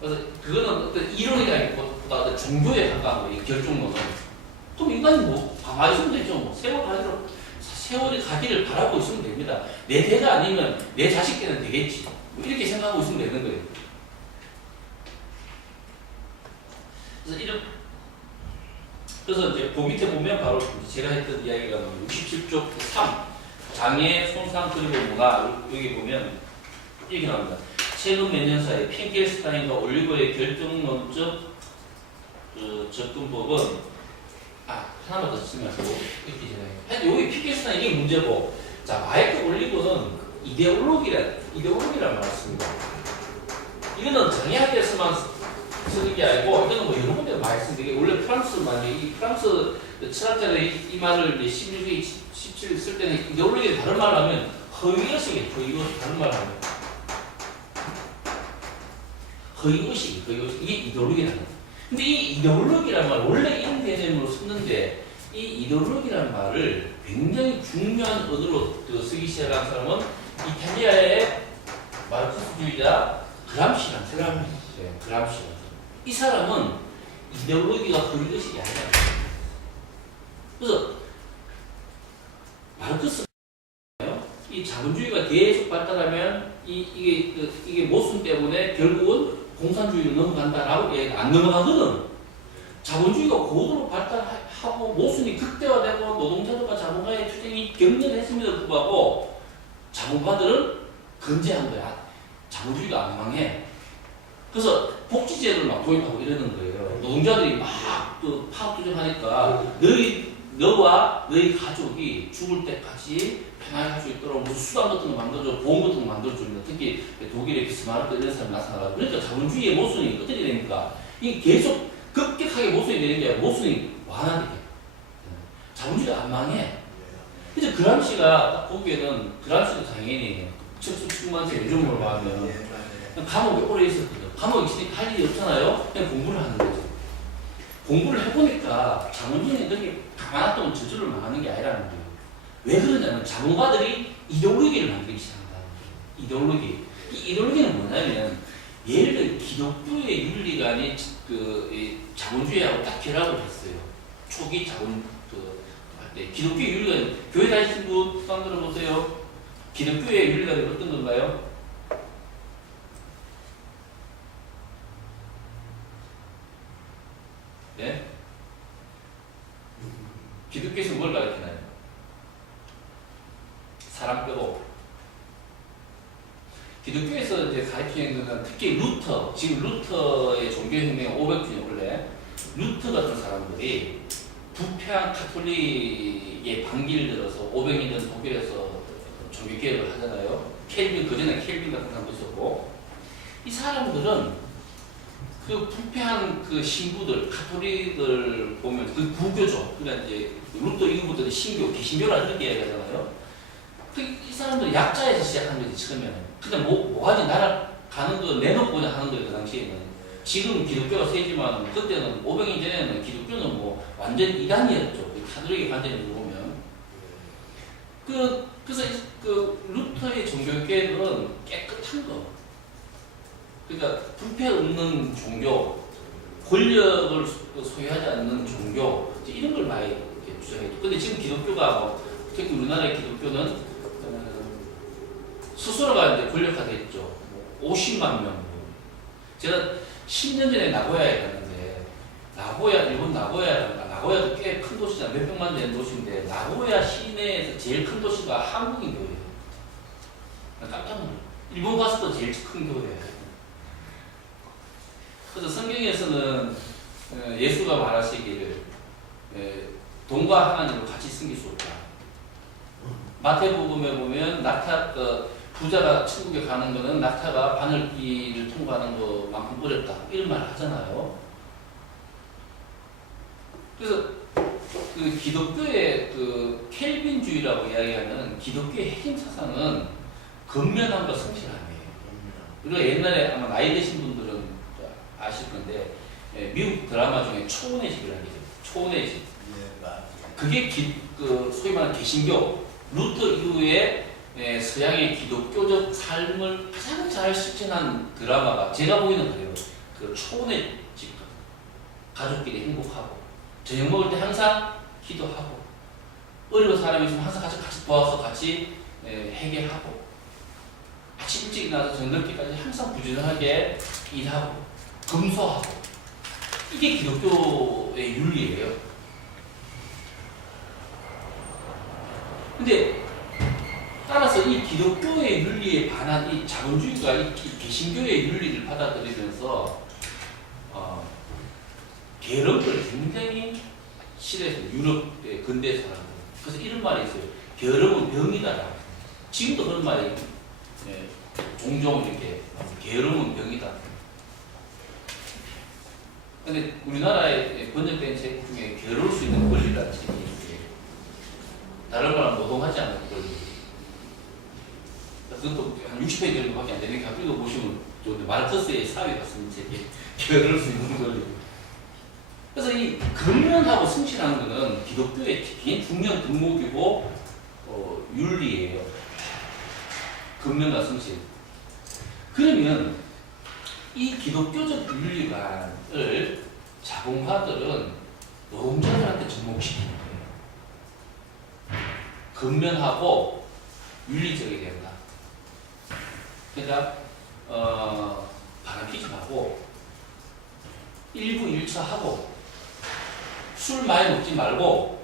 그래서 그거는 어떤 이론이라기보다 어떤 종교에 가까운 거예요, 결정론은. 그럼 인간이 뭐 가만히 있으면 되죠. 뭐 세월이 가기를 바라고 있으면 됩니다. 내 대가 아니면 내 자식 때는 되겠지. 뭐 이렇게 생각하고 있으면 되는 거예요. 그래서 이제 그 밑에 보면 바로 제가 했던 이야기가 67쪽 3 장애, 손상, 그리고 문화 여기 보면 이렇게 나옵니다. 최근 몇 년 사이 핑켈슈타인과 올리버의 결정론적 접근법은 하나만 더 쓰면서 이렇게 진행해요. 여기 핑켈슈타인 이게 문제고, 자 마이크 올리버는 이데올로기란 말을 씁니다. 이거는 장애학에서만 쓰는 게 아니고 이거는 뭐 여러 군데 많이 쓰는데 이게 원래 프랑스 말이 이 프랑스 철학자들이 이 말을 16세기 17 쓸 때는 이데올로기를 다른 말을 하면 허위의식이에요. 허위의식 다른 말을 하면 허위의식 이게 이데올로기라는 거예요. 근데 이 이데올로기란 말 원래 이런 개념으로 썼는데 이 이데올로기란 말을 굉장히 중요한 언어로 쓰기 시작한 사람은 이탈리아의 마르크스주의자 그람시라는 사람이에요. 그람시. 이 사람은 이데올로기가 흐른 것이 아니라. 그래서 마르크스 이 자본주의가 계속 발달하면 이게 모순 때문에 결국은 공산주의로 넘어간다라고 얘기가 안 넘어가거든. 자본주의가 고도로 발달하고 모순이 극대화되고 노동자들과 자본가의 투쟁이 격렬했음에도 불구하고 자본가들은 건재한 거야. 자본주의가 안 망해. 그래서 복지제도를 막 도입하고 이러는 거예요. 노동자들이 막 파업투쟁하니까 너와 너희 가족이 죽을 때까지 편하게 할 수 있도록 무슨 수단 같은 거 만들어줘, 보험 같은 거 만들어줍니다. 특히 독일의 비스마르크 이런 사람이 나타나가지고. 그러니까 자본주의의 모순이 어떻게 되니까 이게 계속 급격하게 모순이 되는 게 아니라 모순이 완화되게. 자본주의가 안 망해. 그래서 그람시가 딱 보기에는 그람시도 당연히 척수측만세 요즘으로 봐면 감옥에 오래 있었거든. 감옥에 있으니까 할 일이 없잖아요. 그냥 공부를 하는 거지. 공부를 해보니까 자본주의는 그렇게 가만 놔두면 저절로 망하는 게 아니라는 거예요. 왜 그러냐면 자본가들이 이데올로기를 만들기 시작한다는 거예요. 이데올로기. 이 이데올로기는 뭐냐면 예를 들어 기독교의 윤리가 아닌 이 자본주의하고 딱 결합을 했어요. 초기 자본 할 때 기독교의 윤리가 교회 다니신 분 수상 들어보세요. 기독교의 윤리가 어떤 건가요? 네? 기독교에서 뭘 가르치나요? 사람 빼고. 기독교에서 이제 가르치는 것은 특히 루터, 지금 루터의 종교혁명 500주년 원래 루터 같은 사람들이 부패한 카톨릭의 반기를 들어서 500년 전 독일에서 종교개혁을 하잖아요. 켈빈, 그전에 켈빈 같은 사람도 있었고, 이 사람들은 그 부패한 그 신부들, 카톨릭을 보면 그 구교죠. 그러니까 이제 루터 이후부터 신교, 개신교라 이렇게 얘기하잖아요. 이 사람들은 약자에서 시작한 거지, 처음에는. 근데 뭐하지? 나라 가는 거 내놓고 그냥 하는 거예요, 그 당시에는. 지금 기독교가 세지만, 그때는 500년 전에는 기독교는 뭐 완전 이단이었죠. 카톨릭의 관점에서 보면. 그래서 그 루터의 종교개혁은 깨끗한 거. 그러니까 부패 없는 종교, 권력을 소유하지 않는 종교, 이런 걸 많이 주장해요. 근데 지금 기독교가 특히 우리나라의 기독교는 스스로가 이제 권력화됐죠. 50만 명. 제가 10년 전에 나고야에 갔는데, 일본 나고야도 꽤 큰 도시잖아. 몇백만 되는 도시인데, 나고야 시내에서 제일 큰 도시가 한국인 교회예요. 깜짝 놀랐어요. 일본 가서도 제일 큰 교회예요. 그래서 성경에서는 예수가 말하시기를 돈과 하나님을 같이 숨길 수 없다. 마태복음에 보면 부자가 천국에 가는 거는 낙타가 바늘길을 통과하는 것만큼 어렵다. 이런 말을 하잖아요. 그래서 그 기독교의 그 켈빈주의라고 이야기하는 기독교의 핵심 사상은 근면함과 성실함이에요. 우리가 옛날에 아마 나이 드신 분들은 아실 건데 미국 드라마 중에 초혼의 집이라는 게 있어요. 초혼의 집. 그게 소위 말하는 개신교, 루터 이후에 서양의 기독교적 삶을 가장 잘 실천한 드라마가 제가 보기에는 그래요. 그 초혼의 집. 가족끼리 행복하고 저녁 먹을 때 항상 기도하고 어려운 사람이 있으면 항상 같이 도와서 같이 해결하고 아침 일찍 나서 저녁까지 항상 부지런하게 일하고 금소하고 이게 기독교의 윤리예요. 근데 따라서 이 기독교의 윤리에 반한 이 자본주의가 이 개신교의 윤리를 받아들이면서 게으름을 굉장히 싫어했어요. 유럽의 근대 사람들. 그래서 이런 말이 있어요. 게으름은 병이다. 지금도 그런 말이 종종 이렇게 게으름은 병이다. 근데 우리나라에 번역된 책 중에 게으를 수 있는 권리라는 책이 있어요. 다른 거랑 노동하지 않는 권리. 그것도 한 60페이지 정도밖에 안 되는 게 이거 보시면 좋은데 마르크스의 사회 같은 책이 게으를 수 있는 권리. 그래서 이 근면하고 성실한 것은 기독교의 중요한 덕목이고 윤리예요. 근면과 성실. 그러면 이 기독교적 윤리관을 자본가들은 노동자들한테 접목시키는 거예요. 근면하고 윤리적이 된다. 그러니까 바람피지 말고 일부일처하고 술 많이 먹지 말고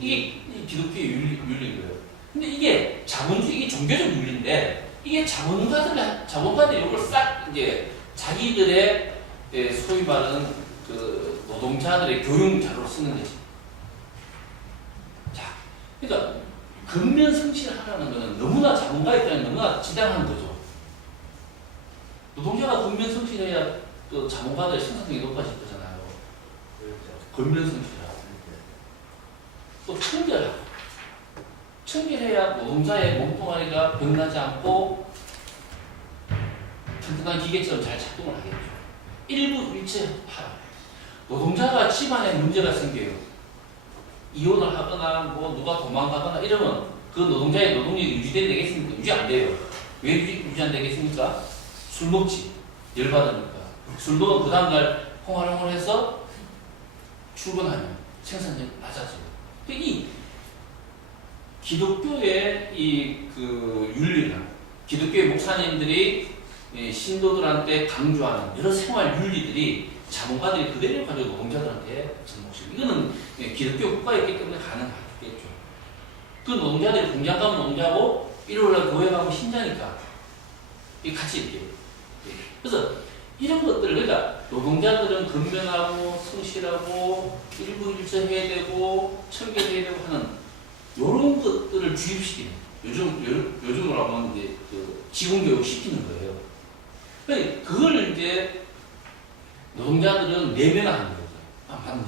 이게 기독교의 윤리인 거예요. 근데 이게 자본주의, 이게 종교적 윤리인데 이게 자본가들이 이걸 싹 이제 자기들의 소위 말하는 그 노동자들의 교육 자료로 쓰는 거지. 자, 그러니까 근면 성실을 하라는 것은 너무나 자본가 입장에 너무나 지당한 거죠. 노동자가 근면 성실해야 또 자본가들의 생산성이 높아질 거잖아요. 근면 성실하고 또 청결해야 노동자의 몸뚱아리가 병나지 않고 튼튼한 기계처럼 잘 작동을 하겠죠. 일부일체하라. 노동자가 집안에 문제가 생겨요. 이혼을 하거나 뭐 누가 도망가거나 이러면 그 노동자의 노동력이 유지되겠습니까? 유지 안 돼요. 왜 유지 안 되겠습니까? 술 먹지. 열받으니까. 술 먹으면 그 다음날 홍활홍활해서 출근하면 생산력이 낮아져요. 이 기독교의 그 윤리나 기독교의 목사님들이 신도들한테 강조하는 여러 생활 윤리들이 자본가들이 그대로 가지고 노동자들한테 접목시키고 이거는 기독교 국가였기 때문에 가능하겠죠. 그 노동자들이 공장 가면 노동자고 일요일날 교회 가면 신자니까 이게 같이 이렇게. 그래서 이런 것들을 그러니까 노동자들은 근면하고 성실하고 일부일처해야 되고 청결해야 되고 하는 이런 것들을 주입시키는 요즘으로 하면 이제 그 지공교육 시키는 거예요. 그러니까 그걸 이제 노동자들은 내면화하는 거죠. 아 맞네.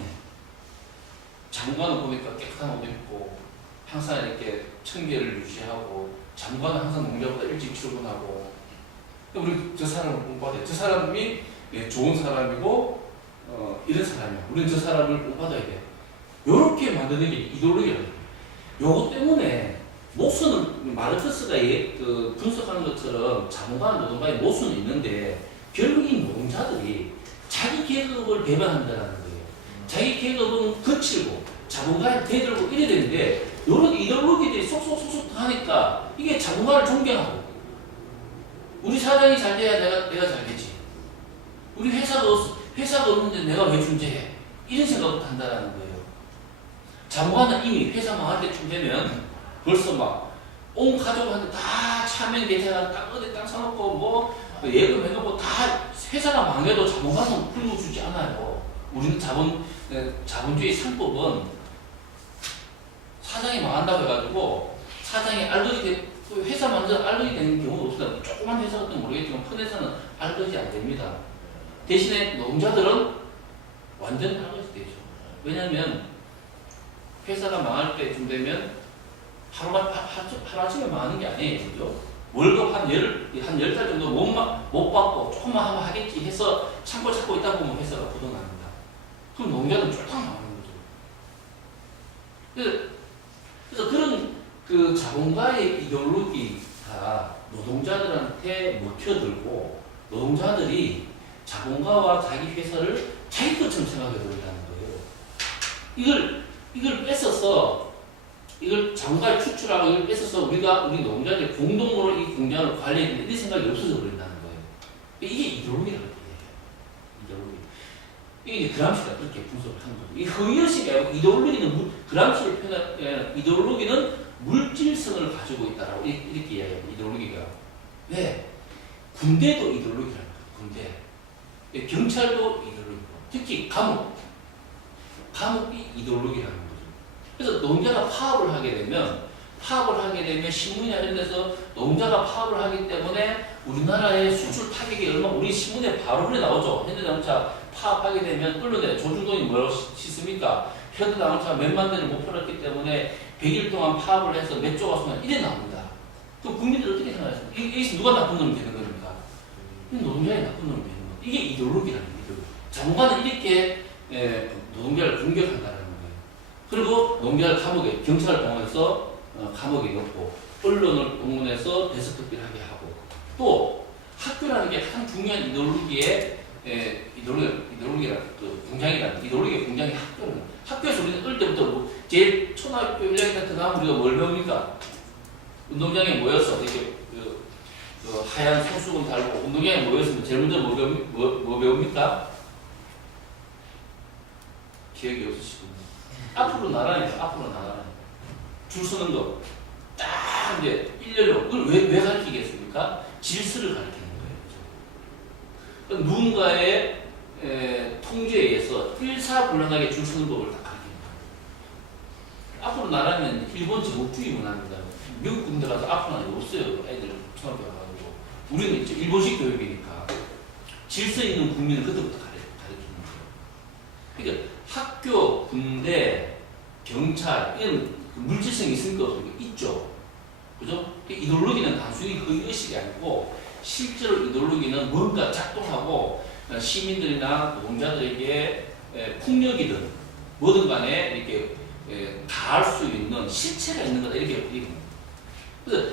장관은 보니까 깨끗한 옷 입고 항상 이렇게 청결을 유지하고 장관은 항상 농자보다 일찍 출근하고 우리 저 사람을 본받아야 돼. 저 사람이 좋은 사람이고 이런 사람이야. 우리는 저 사람을 본받아야 돼. 요렇게 만드는 게 이데올로기라는 거예요. 요거 때문에 모순은 마르크스가 그 분석하는 것처럼 자본가와 노동가의 모순은 있는데 결국 이 노동자들이 자기 계급을 배반한다는 거예요. 자기 계급은 거칠고 자본가에 대들고 이래야 되는데 이런 이데올로기들이 쏙쏙쏙쏙 하니까 이게 자본가를 존경하고 우리 사장이 잘 돼야 내가 잘 되지. 우리 회사가 없는데 내가 왜 존재해? 이런 생각부터 한다는 거예요. 자본가는 이미 회사 망할 때쯤 되면 벌써 막 온 가족한테 다 차명 계좌 어디 땅 사놓고 뭐 예금해놓고 다 회사가 망해도 자본가는 굶어주지 않아요. 우리는 자본주의 상법은 사장이 망한다고 해가지고 사장이 회사 만들어 알러지 되는 경우도 없어요. 조그만 회사 같은 건 모르겠지만 큰 회사는 알러지 안 됩니다. 대신에 노동자들은 완전 알러지 되죠. 왜냐하면 회사가 망할 때쯤 되면 하루아침에 망하는 게 아니에요. 그죠? 월급 한 10달 정도 못 받고 조금만 하면 하겠지 해서 참고 있다 보면 회사가 부도납니다. 그럼 노동자들은 쫄딱 망하는 거죠. 그래서 그런 그 자본가의 이데올로기가 노동자들한테 먹혀들고 노동자들이 자본가와 자기 회사를 자기 것처럼 생각해 버린다는 거예요. 이걸 뺏어서 이걸 자본가를 추출하고 이걸 뺏어서 우리 노동자들이 공동으로 이 공장을 관리해야 되는데 이 생각이 없어져 버린다는 거예요. 이게 이데올로기라고 얘기해요. 이데올로기. 이게 그람시가 그렇게 분석을 하는 거죠. 이 허위의식이 아니고 이데올로기는 그람시를 표현한 이데올로기는 물질성을 가지고 있다라고 이렇게 이야기해요. 이데올로기가. 왜? 군대도 이데올로기라는 거예요. 군대. 경찰도 이데올로기고. 특히 감옥이 이데올로기라는 거죠. 그래서 노동자가 파업을 하게 되면 신문이나 이런 데서 노동자가 파업을 하기 때문에 우리나라의 수출 타격이 우리 신문에 바로 그래 나오죠. 현대자동차 파업하게 되면 언론에 조중동이 뭐라고 씻습니까? 현대자동차 몇만 대를 못 팔았기 때문에 100일 동안 파업을 해서 몇 조가 손해 이래 나옵니다. 그럼 국민들이 어떻게 생각하십니까? 여기서 누가 나쁜 놈이 되는 겁니까? 노동자의 나쁜 놈이 되는 겁니다. 이게 이데올로기라는 거죠. 자본가는 이렇게 노동자를 공격한다는 거예요. 그리고 노동자를 감옥에 경찰을 동원해서 감옥에 넣고 언론을 동원해서 데스크비를 하게 하고 또 학교라는 게 가장 중요한 이데올로기의 이데올로기라 그 공장이라는 이데올로기 공장이 학교는 학교에서 우리는 어릴 때부터 뭐 제일 초등학교 1학년 때 들어가면 우리가 뭘 배웁니까? 운동장에 모여서 이렇게 그 하얀 손수건 달고 운동장에 모였으면 제일 먼저 뭐 배웁니까? 기억이 없으시군요. 앞으로 나란히 줄 서는 거. 딱 이제 일렬로. 그걸 왜 가르치겠습니까? 질서를 가르치는 거예요. 그렇죠? 누군가의 통제에 의해서 일사불란하게 줄 서는 법을 다 가르칩니다. 앞으로 나라는 일본 제국주의 문화입니다. 미국 군대 가서 앞으로 나라가 없어요. 애들 초등학교 가가지고. 우리는 이제 일본식 교육이니까 질서 있는 국민을 그때부터 가르치는 거예요. 그러니까 학교, 군대, 경찰 이런 물질성이 있습니까? 없습니까? 있죠. 그죠? 이데올로기는 단순히 의식이 아니고 실제로 이데올로기는 뭔가 작동하고 시민들이나 노동자들에게 폭력이든 뭐든 간에 이렇게 다 할 수 있는 실체가 있는 거다 이렇게 얘기합니다. 그래서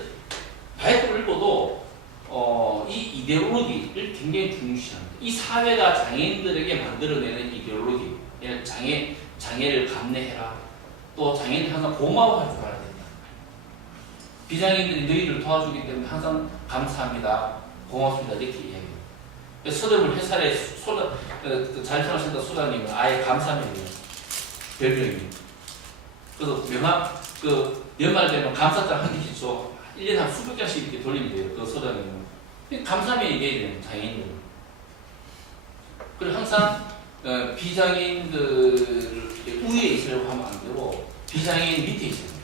바이크를 읽어도 이 이데올로기를 굉장히 중시합니다. 이 사회가 장애인들에게 만들어내는 이데올로기, 장애를 감내해라. 또 장애인들 항상 고마워할 줄 알아야 된다. 비장애인들이 너희를 도와주기 때문에 항상 감사합니다. 고맙습니다. 이렇게 이야기해요. 서대문 회사에 잘 생각하신다 소장님은 아예 감사합니다. 별명입니다. 그래서 연말 되면 감사장 한 개씩 줘. 1년에 한 수백 장씩 이렇게 돌리면 돼요. 그 소장님은. 감사하면 얘기해야 돼요. 장애인들은. 그리고 항상 비장애인들 우위에 있으려고 하면 안 되고 비장애인 밑에 있어야 됩니다.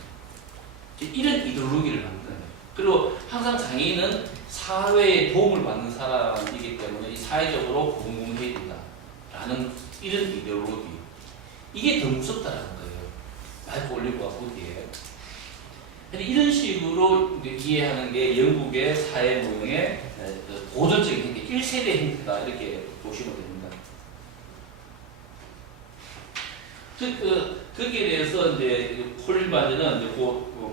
이런 이데올로기를 만드는 거예요. 그리고 항상 장애인은 사회에 도움을 받는 사람이기 때문에 이 사회적으로 공공해야 된다라는 이런 이데올로기. 이게 더 무섭다라는 거예요. 마이크 올리브가 보기에. 이런 식으로 이해하는 게 영국의 사회 모형의 고전적인 행태, 1세대 행태다 이렇게 보시면 됩니다. 거기에 대해서 이제 콜린 바드는 이제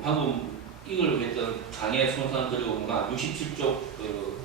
방금 이걸 했던 장애 손상 그리고 문화 67쪽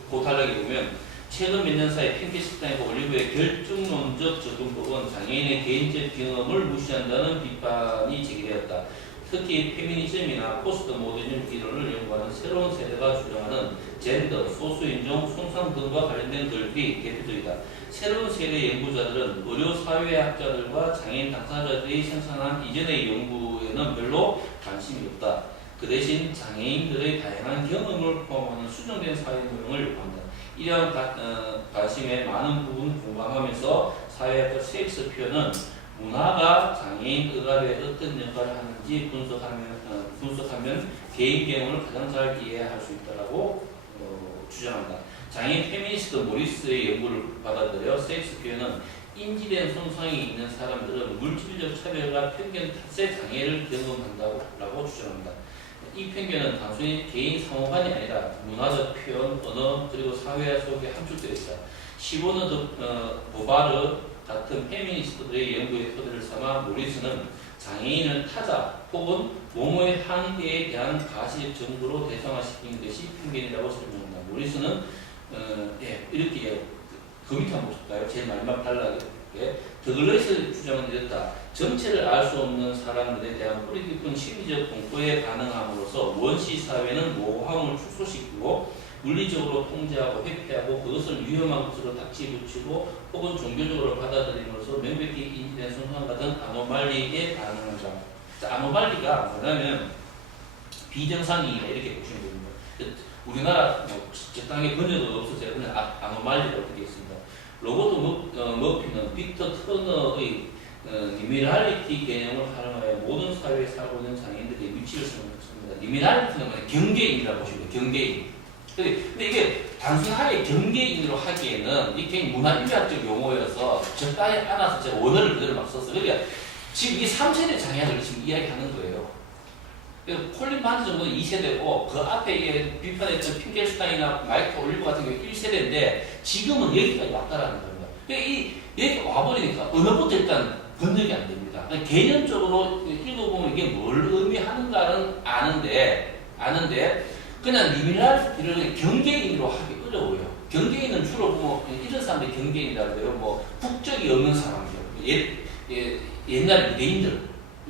고탈락에 보면 최근 몇 년 사이 핑크식당에서 올리브의 결정론적 접근법은 장애인의 개인적 경험을 무시한다는 비판이 제기되었다. 특히 페미니즘이나 포스트 모더니즘 이론을 연구하는 새로운 세대가 주장하는 젠더, 소수인종, 손상 등과 관련된 글들이 대표적이다. 새로운 세대 연구자들은 의료사회학자들과 장애인 당사자들이 생산한 이전의 연구에는 별로 관심이 없다. 그 대신 장애인들의 다양한 경험을 포함하는 수정된 사회 모형을 요구한다. 이러한 관심에 많은 부분 공감하면서 사회학적 셰익스피어는 문화가 장애인 의학에 어떤 역할을 하는지 분석하면 개인 경험을 가장 잘 이해할 수 있다고 주장한다. 장애인 페미니스트 모리스의 연구를 받아들여 셰익스피어는 인지된 손상이 있는 사람들은 물질적 차별과 편견 탓에 장애를 경험한다고 주장합니다. 이 편견은 단순히 개인 상호간이 아니라 문화적 표현, 언어, 그리고 사회화 속에 함축되어 있다. 시보너 보바르 같은 페미니스트들의 연구의 토대를 삼아 모리스는 장애인을 타자 혹은 모모의 한계에 대한 가시적 정보로 대상화시키는 것이 편견이라고 설명합니다. 모리스는 이렇게 그 밑에 한번 볼까요? 제일 마지막 단락에 더글러스의 주장은 이렇다. 정체를 알 수 없는 사람들에 대한 뿌리 깊은 심리적 공포에 반응함으로써 원시 사회는 모호함을 축소시키고 물리적으로 통제하고 회피하고 그것을 위험한 것으로 닥치붙이고 혹은 종교적으로 받아들임으로써 명백히 인지된 손상 같은 아노말리에 반응한다. 아노말리가 뭐냐면 비정상이다 이렇게 보시면 됩니다. 우리나라 적당히 번역은 없어서 그냥 아노말리라고 되어 있습니다. 로버트 머피는 빅터 터너의 리미랄리티 개념을 활용하여 모든 사회에 살고 있는 장애인들의 위치를 설명했습니다. 리미랄리티는 뭐냐? 경계인이라고 보시면 돼요. 경계인. 근데 이게 단순하게 경계인으로 하기에는 이게 문화유학적 용어여서 적당히 안아서 제가 원어를 그대로 막 썼어요. 그러니까 지금 이 3세대 장애를 지금 이야기하는 거예요. 콜린 바드 정도는 2세대고 그 앞에 비판했던 핑켈스타인이나 마이크 올리브 같은 경우 1세대인데 지금은 여기까지 왔다라는 겁니다. 그러니까 여기 와버리니까 언어부터 일단 번역이 안 됩니다. 그러니까 개념적으로 읽어보면 이게 뭘 의미하는가는 아는데 그냥 리미랄티를 경계인으로 하기 어려워요. 경계인은 주로 뭐 이런 사람들이 경계인이라고 해요. 뭐 국적이 없는 사람들, 옛날 유대인들,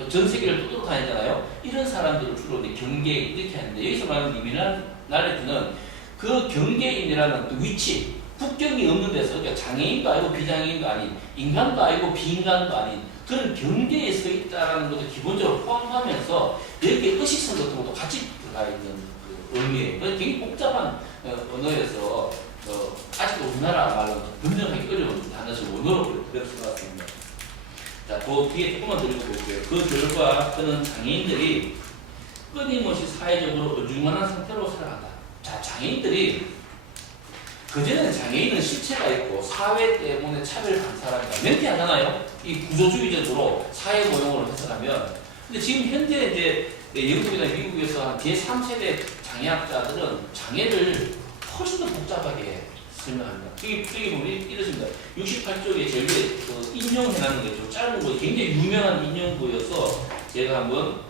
전 세계를 뚫고 다니잖아요. 이런 사람들을 주로 이제 경계인 이렇게 하는데 여기서 말하는 리미나리티는 그 경계인이라는 그 위치, 국적이 없는 데서 그러니까 장애인도 아니고 비장애인도 아닌 인간도 아니고 비인간도 아닌 그런 경계에 서 있다는 것을 기본적으로 포함하면서 여기에 의식성 같은 것도 같이 들어가 있는 그 의미예요. 그래서 굉장히 복잡한 언어에서 아직도 우리나라 말로 변명하기 어려운 단어를 원어로 쓰였습니다. 자, 그 뒤에 조금만 더 읽어볼게요. 그 결과 그는 장애인들이 끊임없이 사회적으로 어중간한 상태로 살아간다. 자, 장애인들이 그전에는 장애인은 실체가 있고 사회 때문에 차별받는 사람이다. 멘티하잖아요. 이 구조주의적으로 사회 모형으로 해석하면. 근데 지금 현재 이제 영국이나 미국에서 한 제3세대 장애학자들은 장애를 훨씬 더 복잡하게 설명합니다. 여기 보면 이렇습니다. 68쪽에 제일 그 인용해놨는 게 좀 짧은 거, 굉장히 유명한 인용구여서 제가 한번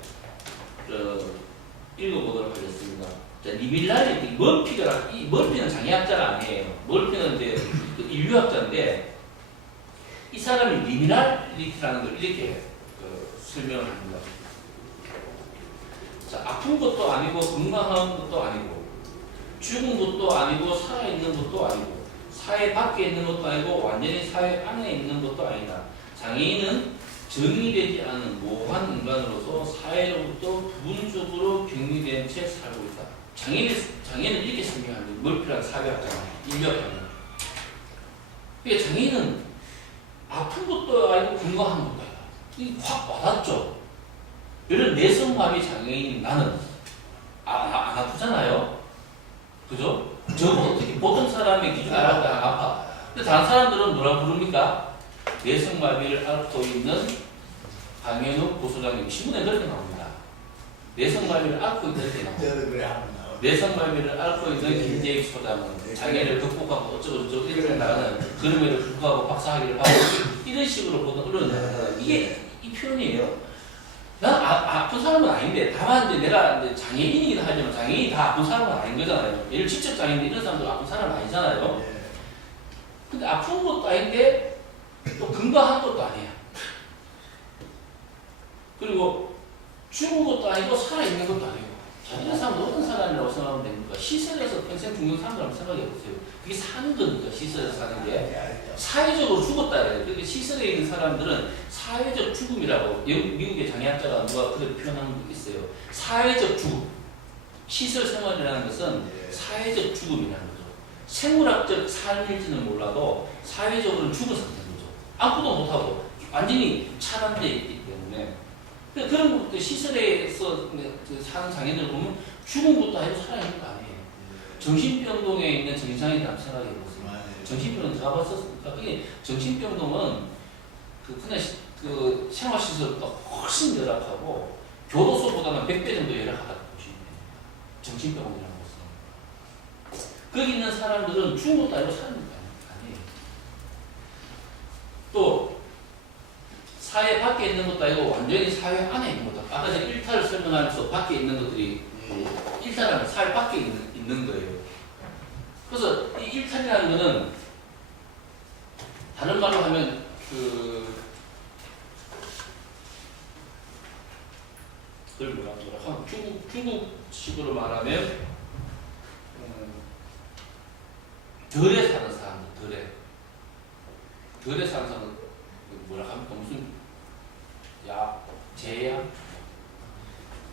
읽어보도록 하겠습니다. 자, 리밀라리티, 머피는 장애학자가 아니에요. 머피는 이제 인류학자인데 이 사람이 리밀라리티라는 걸 이렇게 설명을 합니다. 자, 아픈 것도 아니고 건강한 것도 아니고 죽은 것도 아니고 살아있는 것도 아니고 사회 밖에 있는 것도 아니고 완전히 사회 안에 있는 것도 아니다. 장애인은 정의되지 않은 모호한 인간으로서 사회로부터 부분적으로 격리된 채 살고 있다. 장애는 이렇게 설명합니다. 머피라는 사회학자가 인류학자는. 그러니까 장애인은 아픈 것도 아니고 건강한 것도 아니다. 이게 확 와닿죠. 이런 내성마비 장애인 나는 안 아프잖아요. 그죠? 저거 어떻게 보통 사람의 기준으로 안 아파. 근데 다른 사람들은 뭐라 부릅니까? 내성마비를 앓고 있는 강현욱 부소장님 신문에 그렇게 나옵니다. 내성마비를 앓고 있는 게 나옵니다. 내성마비를 앓고 있는 김재익 소장은 장애를 극복하고 어쩌고저쩌고 이렇게 나가는 그럼에도 불구하고 박사학위를 받고 이런 식으로 보는 언론을 이게 이 표현이에요. 난 아픈 사람은 아닌데 다만 이제 내가 이제 장애인이긴 하지만 장애인이 다 아픈 사람은 아닌 거잖아요. 예를 지적 장애인데 이런 사람들 아픈 사람은 아니잖아요. 근데 아픈 것도 아닌데 또 건강한 것도 아니야. 그리고 죽은 것도 아니고 살아있는 것도 아니고. 자, 이런 사람은 어떤 사람이라고 생각하면 됩니까? 시설에서 평생 죽는 사람이라고 생각해 보세요. 그게 사는 겁니까? 시설에서 사는 게. 사회적으로 죽었다 해요. 그러니까 시설에 있는 사람들은 사회적 죽음이라고 미국의 장애학자가 누가 그렇게 표현한 게 있어요. 사회적 죽음. 시설 생활이라는 것은 사회적 죽음이라는 거죠. 생물학적 삶일지는 몰라도 사회적으로는 죽은 상태인 거죠. 아무것도 못하고 완전히 차단되어 있기 때문에. 그런 것도 시설에서 사는 장애인들 보면 죽은 것도 아니고 살아있는 거 아니에요. 정신병동에 있는 정신장애인 한번 생각해 보세요. 정신병동 들어가봤었습니까? 그게 정신병동은 그냥 그 생활시설보다 훨씬 열악하고 교도소보다는 100배 정도 열악하다고 보시면 됩니다. 정신병원이라는 것은. 거기 있는 사람들은 죽은 것도 아니고 사는 것도 아니에요. 또 사회 밖에 있는 것도 아니고 완전히 사회 안에 있는 것도. 아까 제가 일탈을 설명하면서 밖에 있는 것들이 일탈하면 사회 밖에 있는 거예요. 그래서 이 일탈이라는 거는 다른 말로 하면 그걸 뭐라 하면 중국식으로 말하면 덜에 사는 사람들, 덜에 사는 사람들 뭐라 하면 무슨 제야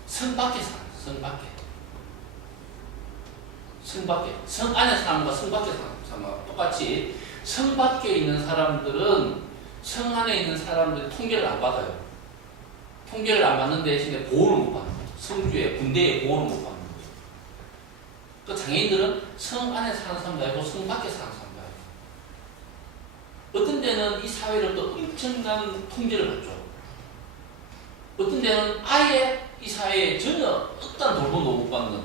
성 밖에 사는 성 밖에 성 안에 사는 것과 성 밖에 사는 사람과 똑같이 성 밖에 있는 사람들은 성 안에 있는 사람들이 통계를 안 받아요. 통계를 안 받는 대신에 보호를 못 받는 거죠. 성주의 군대의 보호를 못 받는 거죠. 그 장애인들은 성 안에 사는 사람도 아니고 성 밖에 사는 사람도 아니고 어떤 데는 이 사회를 또 엄청난 통제를 받죠. 어떤 데는 아예 이 사회에 전혀 어떤 돌봄도 못 받는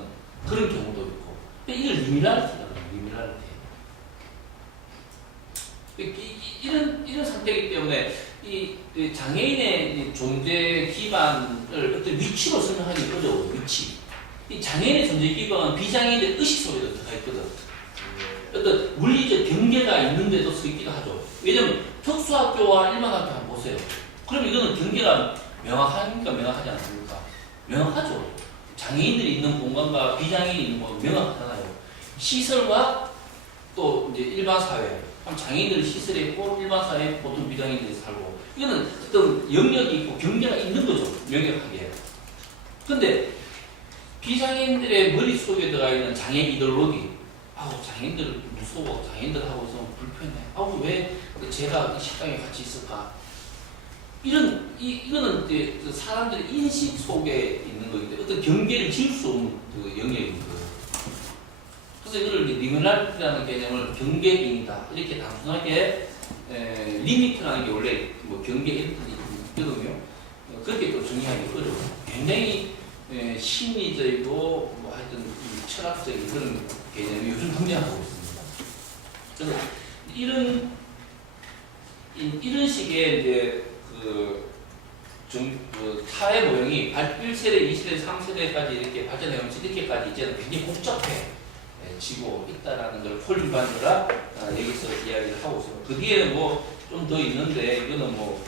그런 경우도 있고. 이걸 리밀라리티라는 거예요. 리밀라리티. 이런 상태이기 때문에 이 장애인의 이 존재 기반을 어떤 위치로 설명하기 어려워요. 위치. 이 장애인의 존재 기반은 비장애인의 의식 속에 들어가 있거든. 어떤 물리적 경계가 있는데도 서 있기도 하죠. 왜냐면 특수학교와 일반 학교 한번 보세요. 그럼 이거는 경계가 명확합니까? 명확하지 않습니까? 명확하죠. 장애인들이 있는 공간과 비장애인이 있는 공간 명확하잖아요. 시설과 또 이제 일반 사회, 장애인들이 시설에 있고 일반 사회에 보통 비장애인들이 살고, 이거는 어떤 영역이 있고 경계가 있는 거죠. 명확하게. 근데 비장애인들의 머릿속에 들어가 있는 장애 이데올로기, 장애인들 무서워, 장애인들하고 있으면 불편해, 왜 제가 이 식당에 같이 있을까? 이거는 이제 사람들의 인식 속에 있는 거기 어떤 경계를 지을 수 없는 그 영역인 거예요. 그래서 이걸 리미널이라는 개념을 경계인이다, 이렇게 단순하게 리미트라는 게 원래 뭐 경계 이런 뜻이 있거든요. 그렇게 또 정의하기 어려워요. 굉장히 심리적이고 뭐 하여튼 철학적인 그런 개념이 요즘 등장하고 있습니다. 그래서 이런 식의 이제 사회 모형이 1세대, 2세대, 3세대까지 이렇게 발전해오면서 이렇게까지 이제는 굉장히 복잡해지고 있다라는 걸 콜린 반드가 여기서 이야기를 하고 있습니다. 그 뒤에는 뭐 좀 더 있는데 이거는 뭐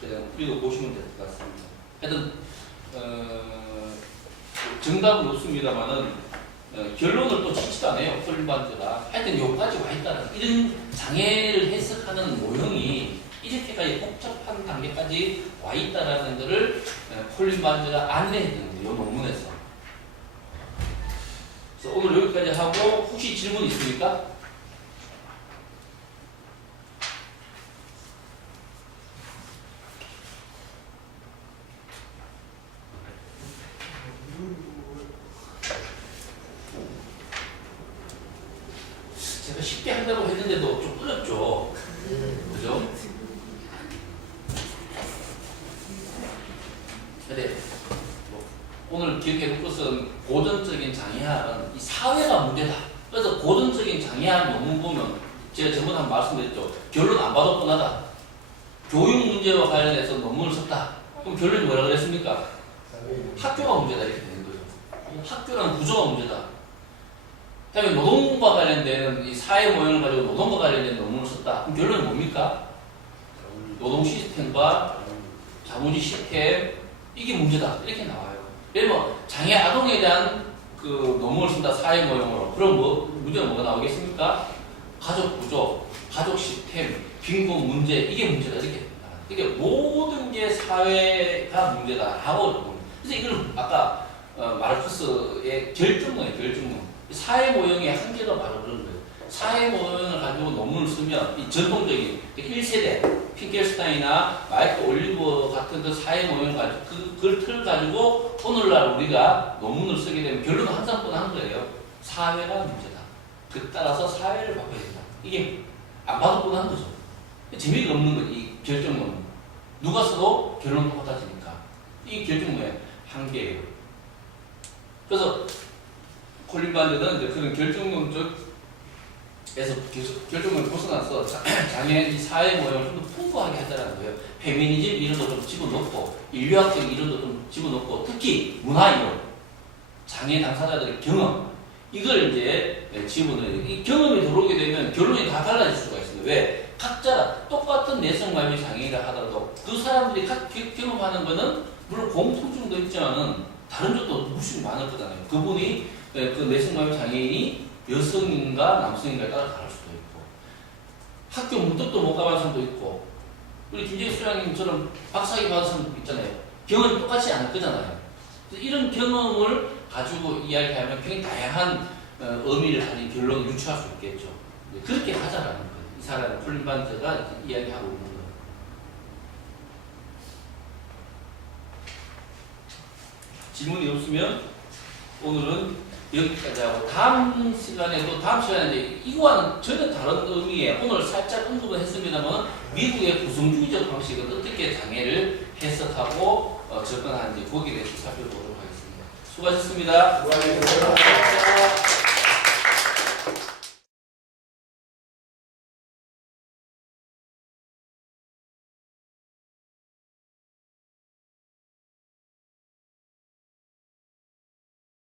그냥 읽어보시면 될 것 같습니다. 하여튼 정답은 없습니다만은 결론을 또 치지도 않아요. 콜린 반드가 하여튼 여기까지 와 있다는 이런 장애를 해석하는 모형이 이렇게까지 복잡한 단계까지 와 있다라는 것을 콜린 반드가 안내했던 거예요. 이 논문에서. 그래서 오늘 여기까지 하고 혹시 질문 있습니까? 제가 쉽게 한다고 했는데도 좀 어렵죠. 그죠? 근데 오늘 기억해 둘 것은 고전적인 장애학은 이 사회가 문제다. 그래서 고전적인 장애학 논문 보면 제가 저번에 한번 말씀드렸죠. 결론 안 봐도 뻔하다. 교육 문제와 관련해서 논문을 썼다. 그럼 결론이 뭐라 그랬습니까? 학교가 문제다 이렇게 되는 거죠. 학교라는 구조가 문제다. 그다음에 노동과 관련된 이 사회 모형을 가지고 노동과 관련된 논문을 썼다. 그럼 결론이 뭡니까? 노동 시스템과 자본주의 시스템 이게 문제다 이렇게 나와요. 예를 들면 장애 아동에 대한 그 논문을 쓴다 사회 모형으로. 그럼 문제가 뭐가 나오겠습니까? 가족 구조, 가족 시스템, 빈곤 문제 이게 문제다 이렇게 나와요. 그러니까 모든 게 사회가 문제다라고. 그래서 이걸 아까 마르크스의 결정문이에요. 결정문. 사회 모형의 한계가 바로 그런 거예요. 사회 모형을 가지고 논문을 쓰면 이 전통적인 1세대 핑켈스타인이나 마이클 올리버 같은 그 사회 모형을 가지고 그걸 틀 가지고 오늘날 우리가 논문을 쓰게 되면 결론은 항상 뻔한 거예요. 사회가 문제다. 그 따라서 사회를 바꿔야 된다. 이게 안 봐도 뻔한 거죠. 재미가 없는 거지. 이 결정문 누가 써도 결론은 똑같아지니까 이 결정문의 한계예요. 그래서 콜린 반드는 이제 그런 결정론 쪽에서 결정론을 벗어나서 장애 이 사회 모형을 좀 더 풍부하게 하자는 거예요. 페미니즘 이론도 좀 집어넣고 인류학적 이론도 좀 집어넣고 특히 문화 이론, 장애 당사자들의 경험 이걸 이제 집어넣어요. 이 경험이 들어오게 되면 결론이 다 달라질 수가 있어요. 왜? 각자 똑같은 내성마비 장애이라 하더라도 그 사람들이 각 경험하는 거는 물론 공통점도 있지만은 다른 점도 무수히 많을 거잖아요. 그분이 그 내성마비 장애인이 여성인가 남성인가에 따라 다를 수도 있고 학교 문득도 못 가본 사람도 있고 우리 김재희 수장님처럼 박사학위 받은 사람도 있잖아요. 경험이 똑같지 않을 거잖아요. 이런 경험을 가지고 이야기하면 굉장히 다양한 의미를 가진 결론을 유추할 수 있겠죠. 그렇게 하자라는 거예요. 이 사람 콜린 반드가 이야기하고 있는 거예요. 질문이 없으면 오늘은 여기까지 하고 다음 시간에 이제 이거와는 전혀 다른 의미의 오늘 살짝 언급을 했습니다만 미국의 구성주의적 방식은 어떻게 장애를 해석하고 접근하는지 거기에 대해서 살펴보도록 하겠습니다. 수고하셨습니다. 수고하셨습니다.